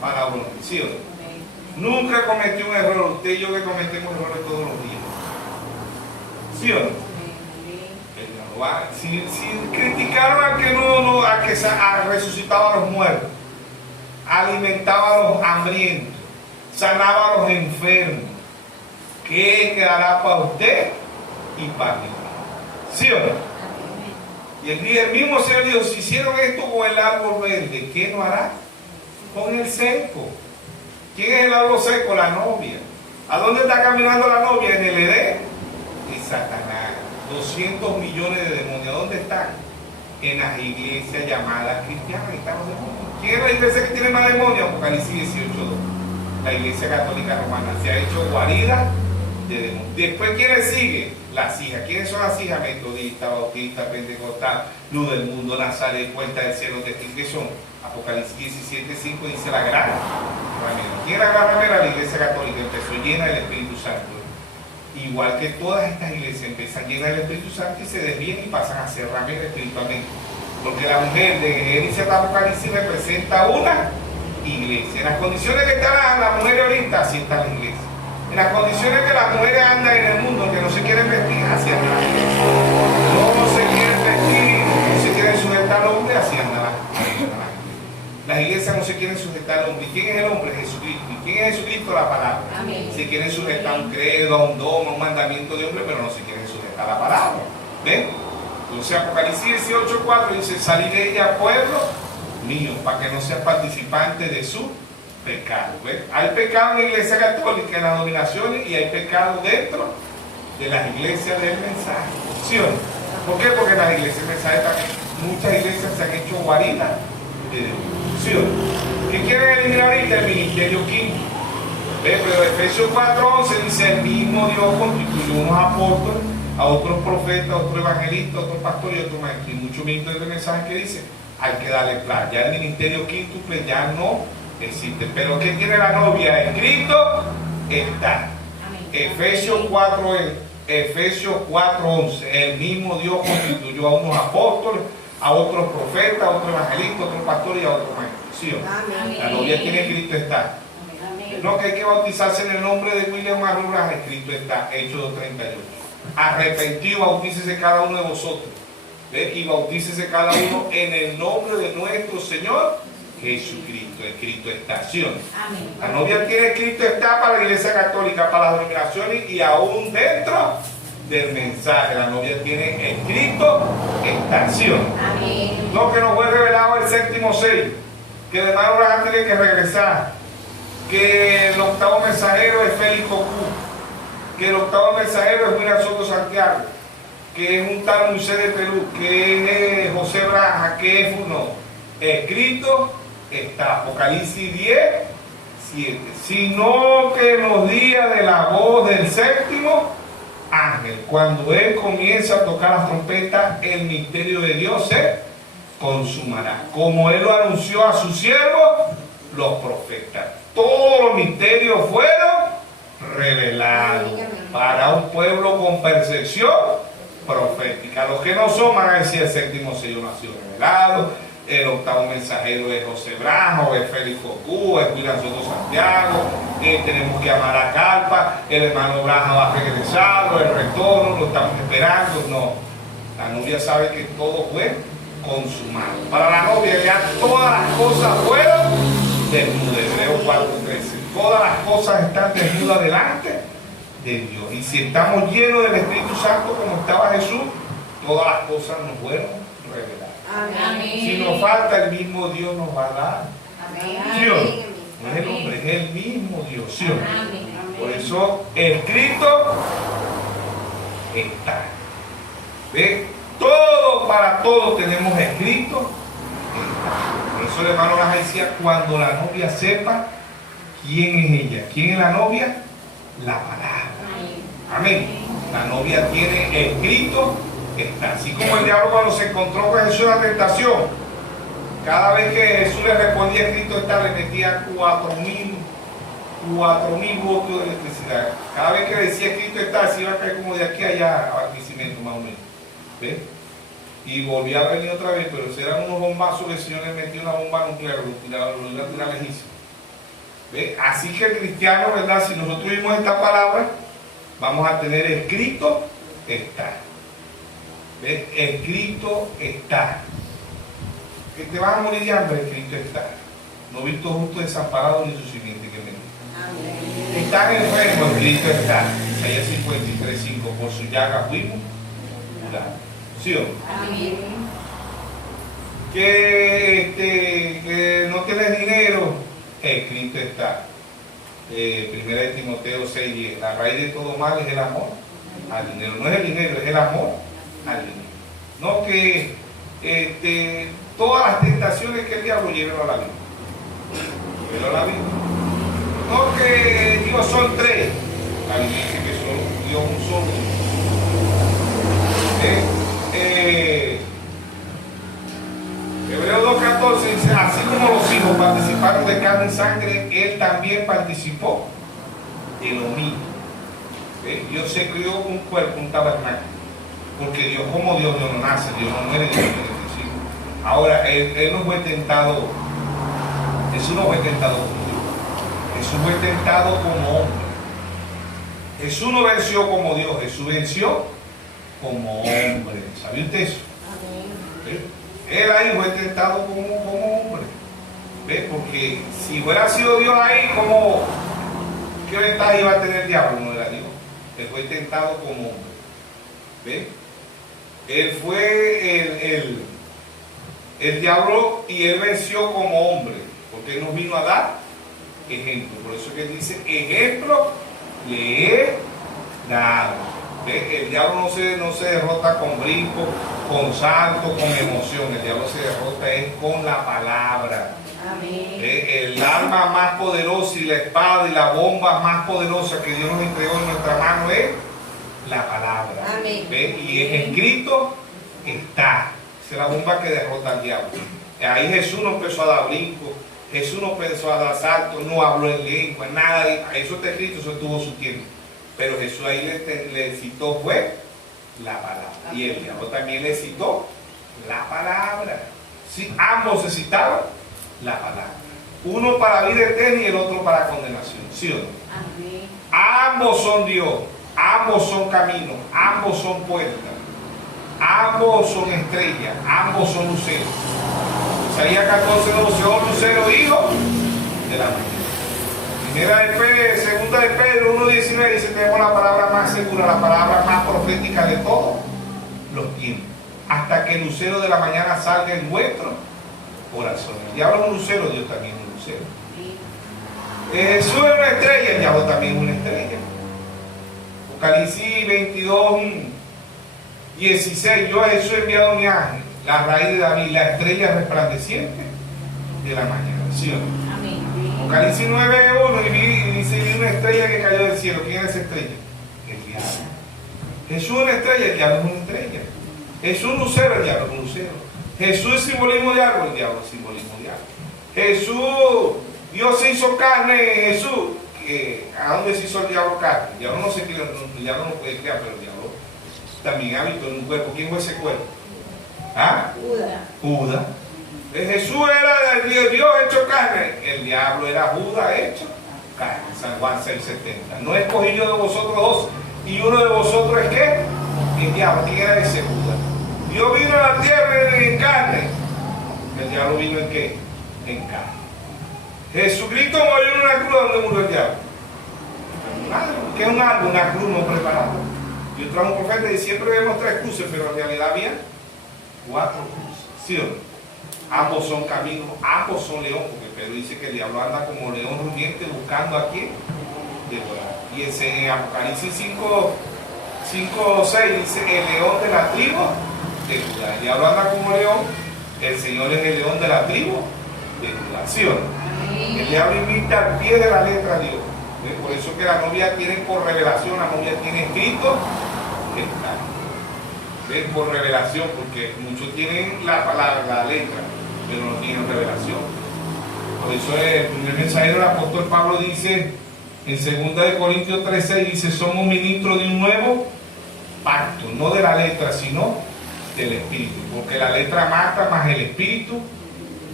para uno. ¿Sí o no? Amén. Nunca cometió un error. Usted y yo que cometemos errores todos los días. ¿Sí o no? Si criticaron al que al que resucitaba a los muertos, alimentaba a los hambrientos, sanaba a los enfermos, ¿qué quedará para usted y para mí? ¿Sí o no? Y el mismo Señor dijo, si hicieron esto con el árbol verde, ¿qué no hará con el seco? ¿Quién es el árbol seco? La novia. ¿A dónde está caminando la novia? En el Edén. Y Satanás. 200 millones de demonios. ¿Dónde están? En las iglesias llamadas cristianas. Están los demonios. ¿Quién es la iglesia que tiene más demonios? Apocalipsis 18:2. La iglesia católica romana se ha hecho guarida de demonios. Después, ¿quiénes siguen? Las hijas. ¿Quiénes son las hijas? Metodista, bautista, pentecostal, luz del mundo, Nazaret, puerta del cielo, testigo. ¿Qué son? Apocalipsis 17:5 dice la gran ramera. ¿Quién es la gran ramera? La iglesia católica. Empezó llena del Espíritu Santo. Igual que todas estas iglesias empiezan llenas del Espíritu Santo y se desvían y pasan a ser rameras espiritualmente. Porque la mujer de Génesis hasta Apocalipsis representa una iglesia. En las condiciones que están las mujeres ahorita, así está la iglesia. En las condiciones que las mujeres andan en el mundo, que no se quieren vestir, así andan las iglesias. No se quieren vestir, no se quieren sujetar al hombre, así andan las iglesias. Las iglesias no se quieren sujetar al hombre. ¿Y quién es el hombre? Jesucristo. ¿Y quién es Jesucristo? La palabra. Amén. Se quieren sujetar a un credo, a un dogma, a un mandamiento de hombre, pero no se quieren sujetar a la palabra. ¿Ven? Entonces Apocalipsis 18:4 dice, salid de ella, pueblo mío, para que no seas participante de su pecado. ¿Ven? Hay pecado en la iglesia católica, en las dominaciones, y hay pecado dentro de las iglesias del mensaje. ¿Sí o no? ¿Por qué? Porque las iglesias del mensaje también, muchas iglesias se han hecho guaridas de demonios. ¿Sí o no? ¿Qué quieren eliminar ahorita? El ministerio quinto. ¿Ve? Pero Efesios 4:11 dice, el mismo Dios constituyó unos apóstoles, a otros profetas, a otros evangelistas, a otros pastores y a otros maestros. Y muchos ministros de mensaje que dicen, hay que darle plan. Ya el ministerio quíntuple ya no existe. Pero ¿qué tiene la novia? Escrito está. Efesios 4:11. El mismo Dios constituyó a unos apóstoles, a otros profetas, a otros evangelistas, a otros pastores y a otros maestros. ¿Sí o no? La novia tiene escrito está. No, que hay que bautizarse en el nombre de William Arruras, escrito está, Hechos 2:38. Arrepentido, bautícese cada uno de vosotros. ¿Ve? Y bautícese cada uno en el nombre de nuestro Señor Jesucristo, escrito está. ¿Sí o no? La novia tiene escrito está para la iglesia católica, para las denominaciones y aún dentro del mensaje. La novia tiene escrito está. ¿Sí o no? No, que nos fue revelado el séptimo sello, que el hermano Abraham tiene que regresar, que el octavo mensajero es Félix Cocú, que el octavo mensajero es William Soto Santiago, que es un tal Moisés de Perú, que es José Braja, que es uno. Escrito está, Apocalipsis 10:7. Sino que en los días de la voz del séptimo ángel, cuando él comienza a tocar las trompetas, el misterio de Dios se consumará, como él lo anunció a sus siervos, los profetas. Todos los misterios fueron revelados para un pueblo con percepción profética. Los que no son van a decir el séptimo sello no ha sido revelado, el octavo mensajero es José Brajo, es Félix Cocú, es William Soto Santiago, tenemos que amar a Calpa, el hermano Braja va a regresar, el retorno, lo estamos esperando. No, la novia sabe que todo fue consumado. Para la novia ya todas las cosas fueron desnudas. Hebreos 4:13. Todas las cosas están desnudas delante de Dios. Y si estamos llenos del Espíritu Santo como estaba Jesús, todas las cosas nos fueron reveladas. Amén. Si nos falta, el mismo Dios nos va a dar. Amén. Dios, no es el hombre, es el mismo Dios. ¿Sí o no? Amén. Por eso, escrito está. ¿Ve? Todo para todo tenemos escrito. Por eso el hermano Laja decía, cuando la novia sepa quién es ella, quién es la novia, la palabra. Amén. La novia tiene escrito está. Así como el diablo cuando se encontró con Jesús en la tentación, cada vez que Jesús le respondía escrito está, le metía 4.000 4.000 voltios de electricidad. Cada vez que decía escrito está, se iba a caer como de aquí a allá a Barquisimeto, más o menos. ¿Ves? Y volvía a venir otra vez, pero eran unos bombazos que el Señor le metió una bomba nuclear, lo iba a tirar lejísimo. ¿Ves? Así que el cristiano, ¿verdad? Si nosotros vimos esta palabra, vamos a tener escrito está. ¿Ves? Escrito está. Que te vas a morir de hambre, escrito está. No visto justo desamparado ni su simiente que me Amén. están enfermos, escrito está. Isaías 53:5. Por su llaga fuimos curados. ¿Sí o no? Amén. Que no tienes dinero, escrito está. Primera de Timoteo 6:10. La raíz de todo mal es el amor al dinero. No es el dinero, es el amor al dinero. No que todas las tentaciones que el diablo lleve a la vida. Pero la Biblia. No que Dios son tres. La Biblia dice que son Dios un solo. Hebreos 2:14 dice, así como los hijos participaron de carne y sangre, él también participó de lo mismo. Dios se creó un cuerpo, un tabernáculo. Porque Dios como Dios no nace, Dios no muere, Dios no necesita. Ahora, él no fue tentado. Jesús no fue tentado como Dios. Jesús fue tentado como hombre. Jesús no venció como Dios, Jesús venció como hombre. ¿Sabía usted eso? Amén. Él ahí fue tentado como hombre. ¿Ves? Porque si hubiera sido Dios ahí, ¿qué ventaja iba a tener el diablo? No era Dios. Él fue tentado como hombre. ¿Ves? Él fue el diablo y él venció como hombre. Porque él nos vino a dar ejemplo. Por eso que él dice, ejemplo le he dado. ¿Ves? El diablo no se derrota con brinco, con salto, con emoción. El diablo se derrota es con la palabra. Amén. El arma más poderosa y la espada y la bomba más poderosa que Dios nos entregó en nuestra mano es la palabra. Amén. ¿Ves? Y es escrito, está. Esa es la bomba que derrota al diablo. Ahí Jesús no empezó a dar brinco, Jesús no empezó a dar salto, no habló en lengua, nada. Eso está escrito, eso tuvo su tiempo. Pero Jesús ahí le citó fue la palabra. Y el diablo también le citó la palabra. Sí, ambos se citaron la palabra. Uno para vida eterna y el otro para condenación. ¿Sí o no? Amén. Ambos son Dios, ambos son caminos, ambos son puertas, ambos son estrellas, ambos son luceros. Isaías 14:12, oh lucero, hijo de la mañana. Segunda de Pedro 1:19 dice, tenemos la palabra más segura, la palabra más profética de todos los tiempos, hasta que el lucero de la mañana salga en vuestro corazón. El diablo es un lucero, Dios también es un lucero. Jesús es una estrella, el diablo también es una estrella. Apocalipsis 22:16, yo a Jesús he enviado mi ángel, la raíz de David, la estrella resplandeciente de la mañana. ¿Sí o no? Amén. Apocalipsis 9:1 y dice, vi una estrella que cayó del cielo. ¿Quién es esa estrella? El diablo. Jesús es una estrella, el diablo es una estrella. Jesús es un lucero, el diablo es un lucero. Jesús es simbolismo de algo, el diablo es simbolismo de algo. Jesús, Dios se hizo carne, Jesús. ¿A dónde se hizo el diablo carne? El diablo no se crea, el diablo no puede crear, pero el diablo también habitó en un cuerpo. ¿Quién fue ese cuerpo? ¿Ah? Judas. Jesús era el Dios hecho carne, el diablo era Judas hecho carne. San Juan 6:70. No escogí yo de vosotros dos, y uno de vosotros es ¿qué? El diablo. ¿Quién era ese Judas? Dios vino a la tierra en carne, el diablo vino en ¿qué? En carne. Jesucristo murió en una cruz. ¿Dónde murió el diablo? ¿Qué es un árbol? Una cruz no preparada. Yo trajo un profeta y siempre vemos 3 cruces, pero en realidad había 4 cruces. ¿Sí o no? Ambos son caminos, ambos son león, porque Pedro dice que el diablo anda como león rugiente buscando a quién devorar. Y en Apocalipsis 5:6 dice el león de la tribu de Judá. El diablo anda como león, el Señor es el león de la tribu de Judá. ¿Sí o no? El diablo imita al pie de la letra a Dios. Por eso que la novia tiene por revelación, la novia tiene escrito que está. ¿Ves? Por revelación, porque muchos tienen la palabra, la letra, pero no tienen revelación. Por eso el primer mensajero del apóstol Pablo dice En 2 Corintios 3:6 dice, somos ministros de un nuevo pacto, no de la letra, sino del Espíritu. Porque la letra mata, más el Espíritu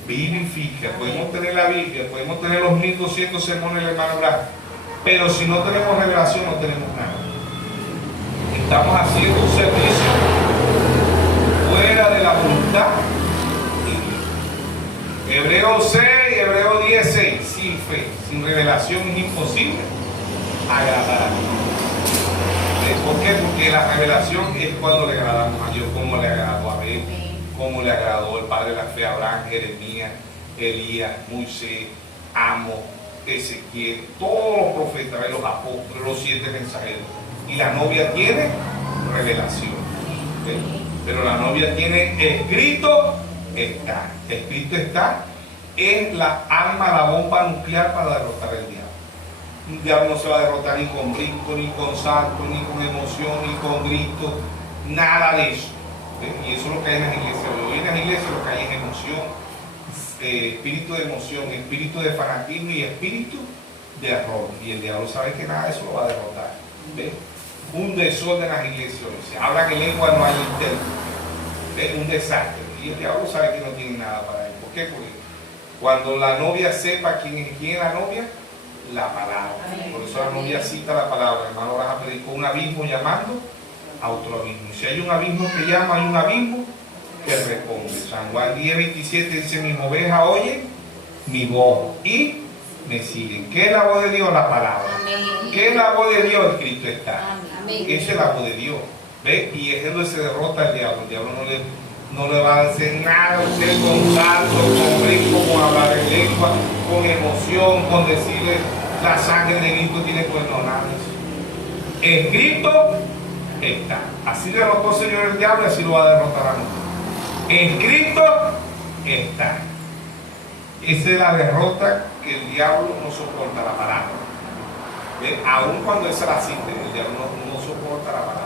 vivifica. Podemos tener la Biblia, podemos tener los 1200 sermones del hermano Blas, pero si no tenemos revelación, no tenemos nada. Estamos haciendo un servicio fuera de la voluntad de Dios. Hebreos 6, Hebreos 10:6. Sin fe, sin revelación es imposible agradar a Dios. ¿Por qué? Porque la revelación es cuando le agradamos a Dios, como le agradó a Abel, como le agradó el padre de la fe, Abraham, Jeremías, Elías, Moisés, Amos, Ezequiel, todos los profetas, los apóstoles, los 7 mensajeros. Y la novia tiene revelación. Pero la novia tiene escrito está. Escrito está, es la arma, la bomba nuclear para derrotar al diablo. Un diablo no se va a derrotar ni con brinco, ni con salto, ni con emoción, ni con grito, nada de eso. Y eso es lo que hay en las iglesias. Hoy en las iglesias lo que hay es emoción, espíritu de emoción, espíritu de fanatismo y espíritu de error. Y el diablo sabe que nada de eso lo va a derrotar. ¿Ves? Un desorden en las iglesias. Se habla que en lengua no hay intérprete. Es un desastre. Y el diablo sabe que no tiene nada para él. ¿Por qué? Porque cuando la novia sepa quién es la novia, la palabra. Por eso la novia cita la palabra. El hermano Blas predicó un abismo llamando a otro abismo. Y si hay un abismo que llama, hay un abismo que responde. San Juan 10:27 dice, mis ovejas oyen mi voz y me siguen. ¿Qué es la voz de Dios? La palabra. Amén. ¿Qué es la voz de Dios? Escrito está. Amén. Esa es la voz de Dios. ¿Ve? Y es donde se derrota el diablo. El diablo no le va a hacer nada a usted con salto, con brinco, con hablar en lengua, con emoción, con decirle la sangre de Cristo tiene pues no nada de eso. Escrito está. Así derrotó el Señor el diablo y así lo va a derrotar a nosotros. Escrito está. Esa es la derrota que el diablo no soporta, la palabra. ¿Ve? Aún cuando esa la cite, el diablo no soporta la palabra.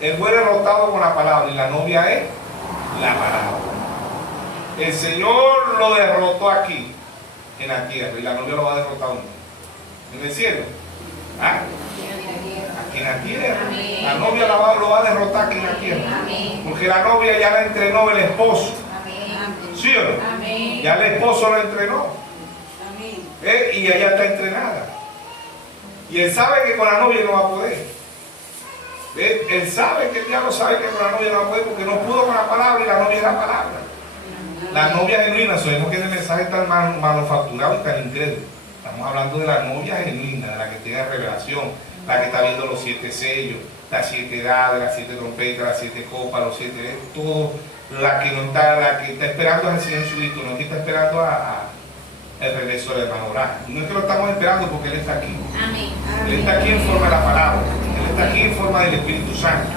Él fue derrotado con la palabra y la novia es la palabra. El Señor lo derrotó aquí en la tierra y la novia lo va a derrotar en el cielo. ¿Ah? Aquí en la tierra. Amén. La novia lo va a derrotar aquí en la tierra. Amén. Porque la novia ya la entrenó el esposo. Amén. ¿Sí o no? Amén. Ya el esposo la entrenó. Amén. Y ella está entrenada. Y él sabe que con la novia no va a poder. Él sabe que el diablo sabe que con la novia no va a poder porque no pudo con la palabra y la novia es la palabra. La novia genuina, sabemos que el mensaje está manufacturado y tan incrédulo. Estamos hablando de la novia genuina, de la que tiene revelación, la que está viendo los 7 sellos, las 7 edades, las 7 trompetas, las 7 copas, los 7, todo, la que está esperando al Señor Jesucristo, no que está esperando el regreso del hermano Blas. No es que lo estamos esperando porque Él está aquí. Amén. Él está aquí en forma de la palabra. Él está aquí en forma del Espíritu Santo.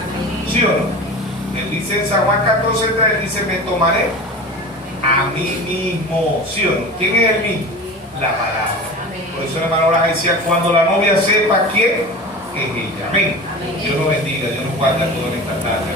¿Sí o no? Él dice en San Juan 14:3, él dice, me tomaré a mí mismo. ¿Sí o no? ¿Quién es el mismo? La palabra. Por eso el hermano Blas decía, cuando la novia sepa quién es ella. Amén. Dios lo bendiga, Dios nos guarda todo en esta tarde.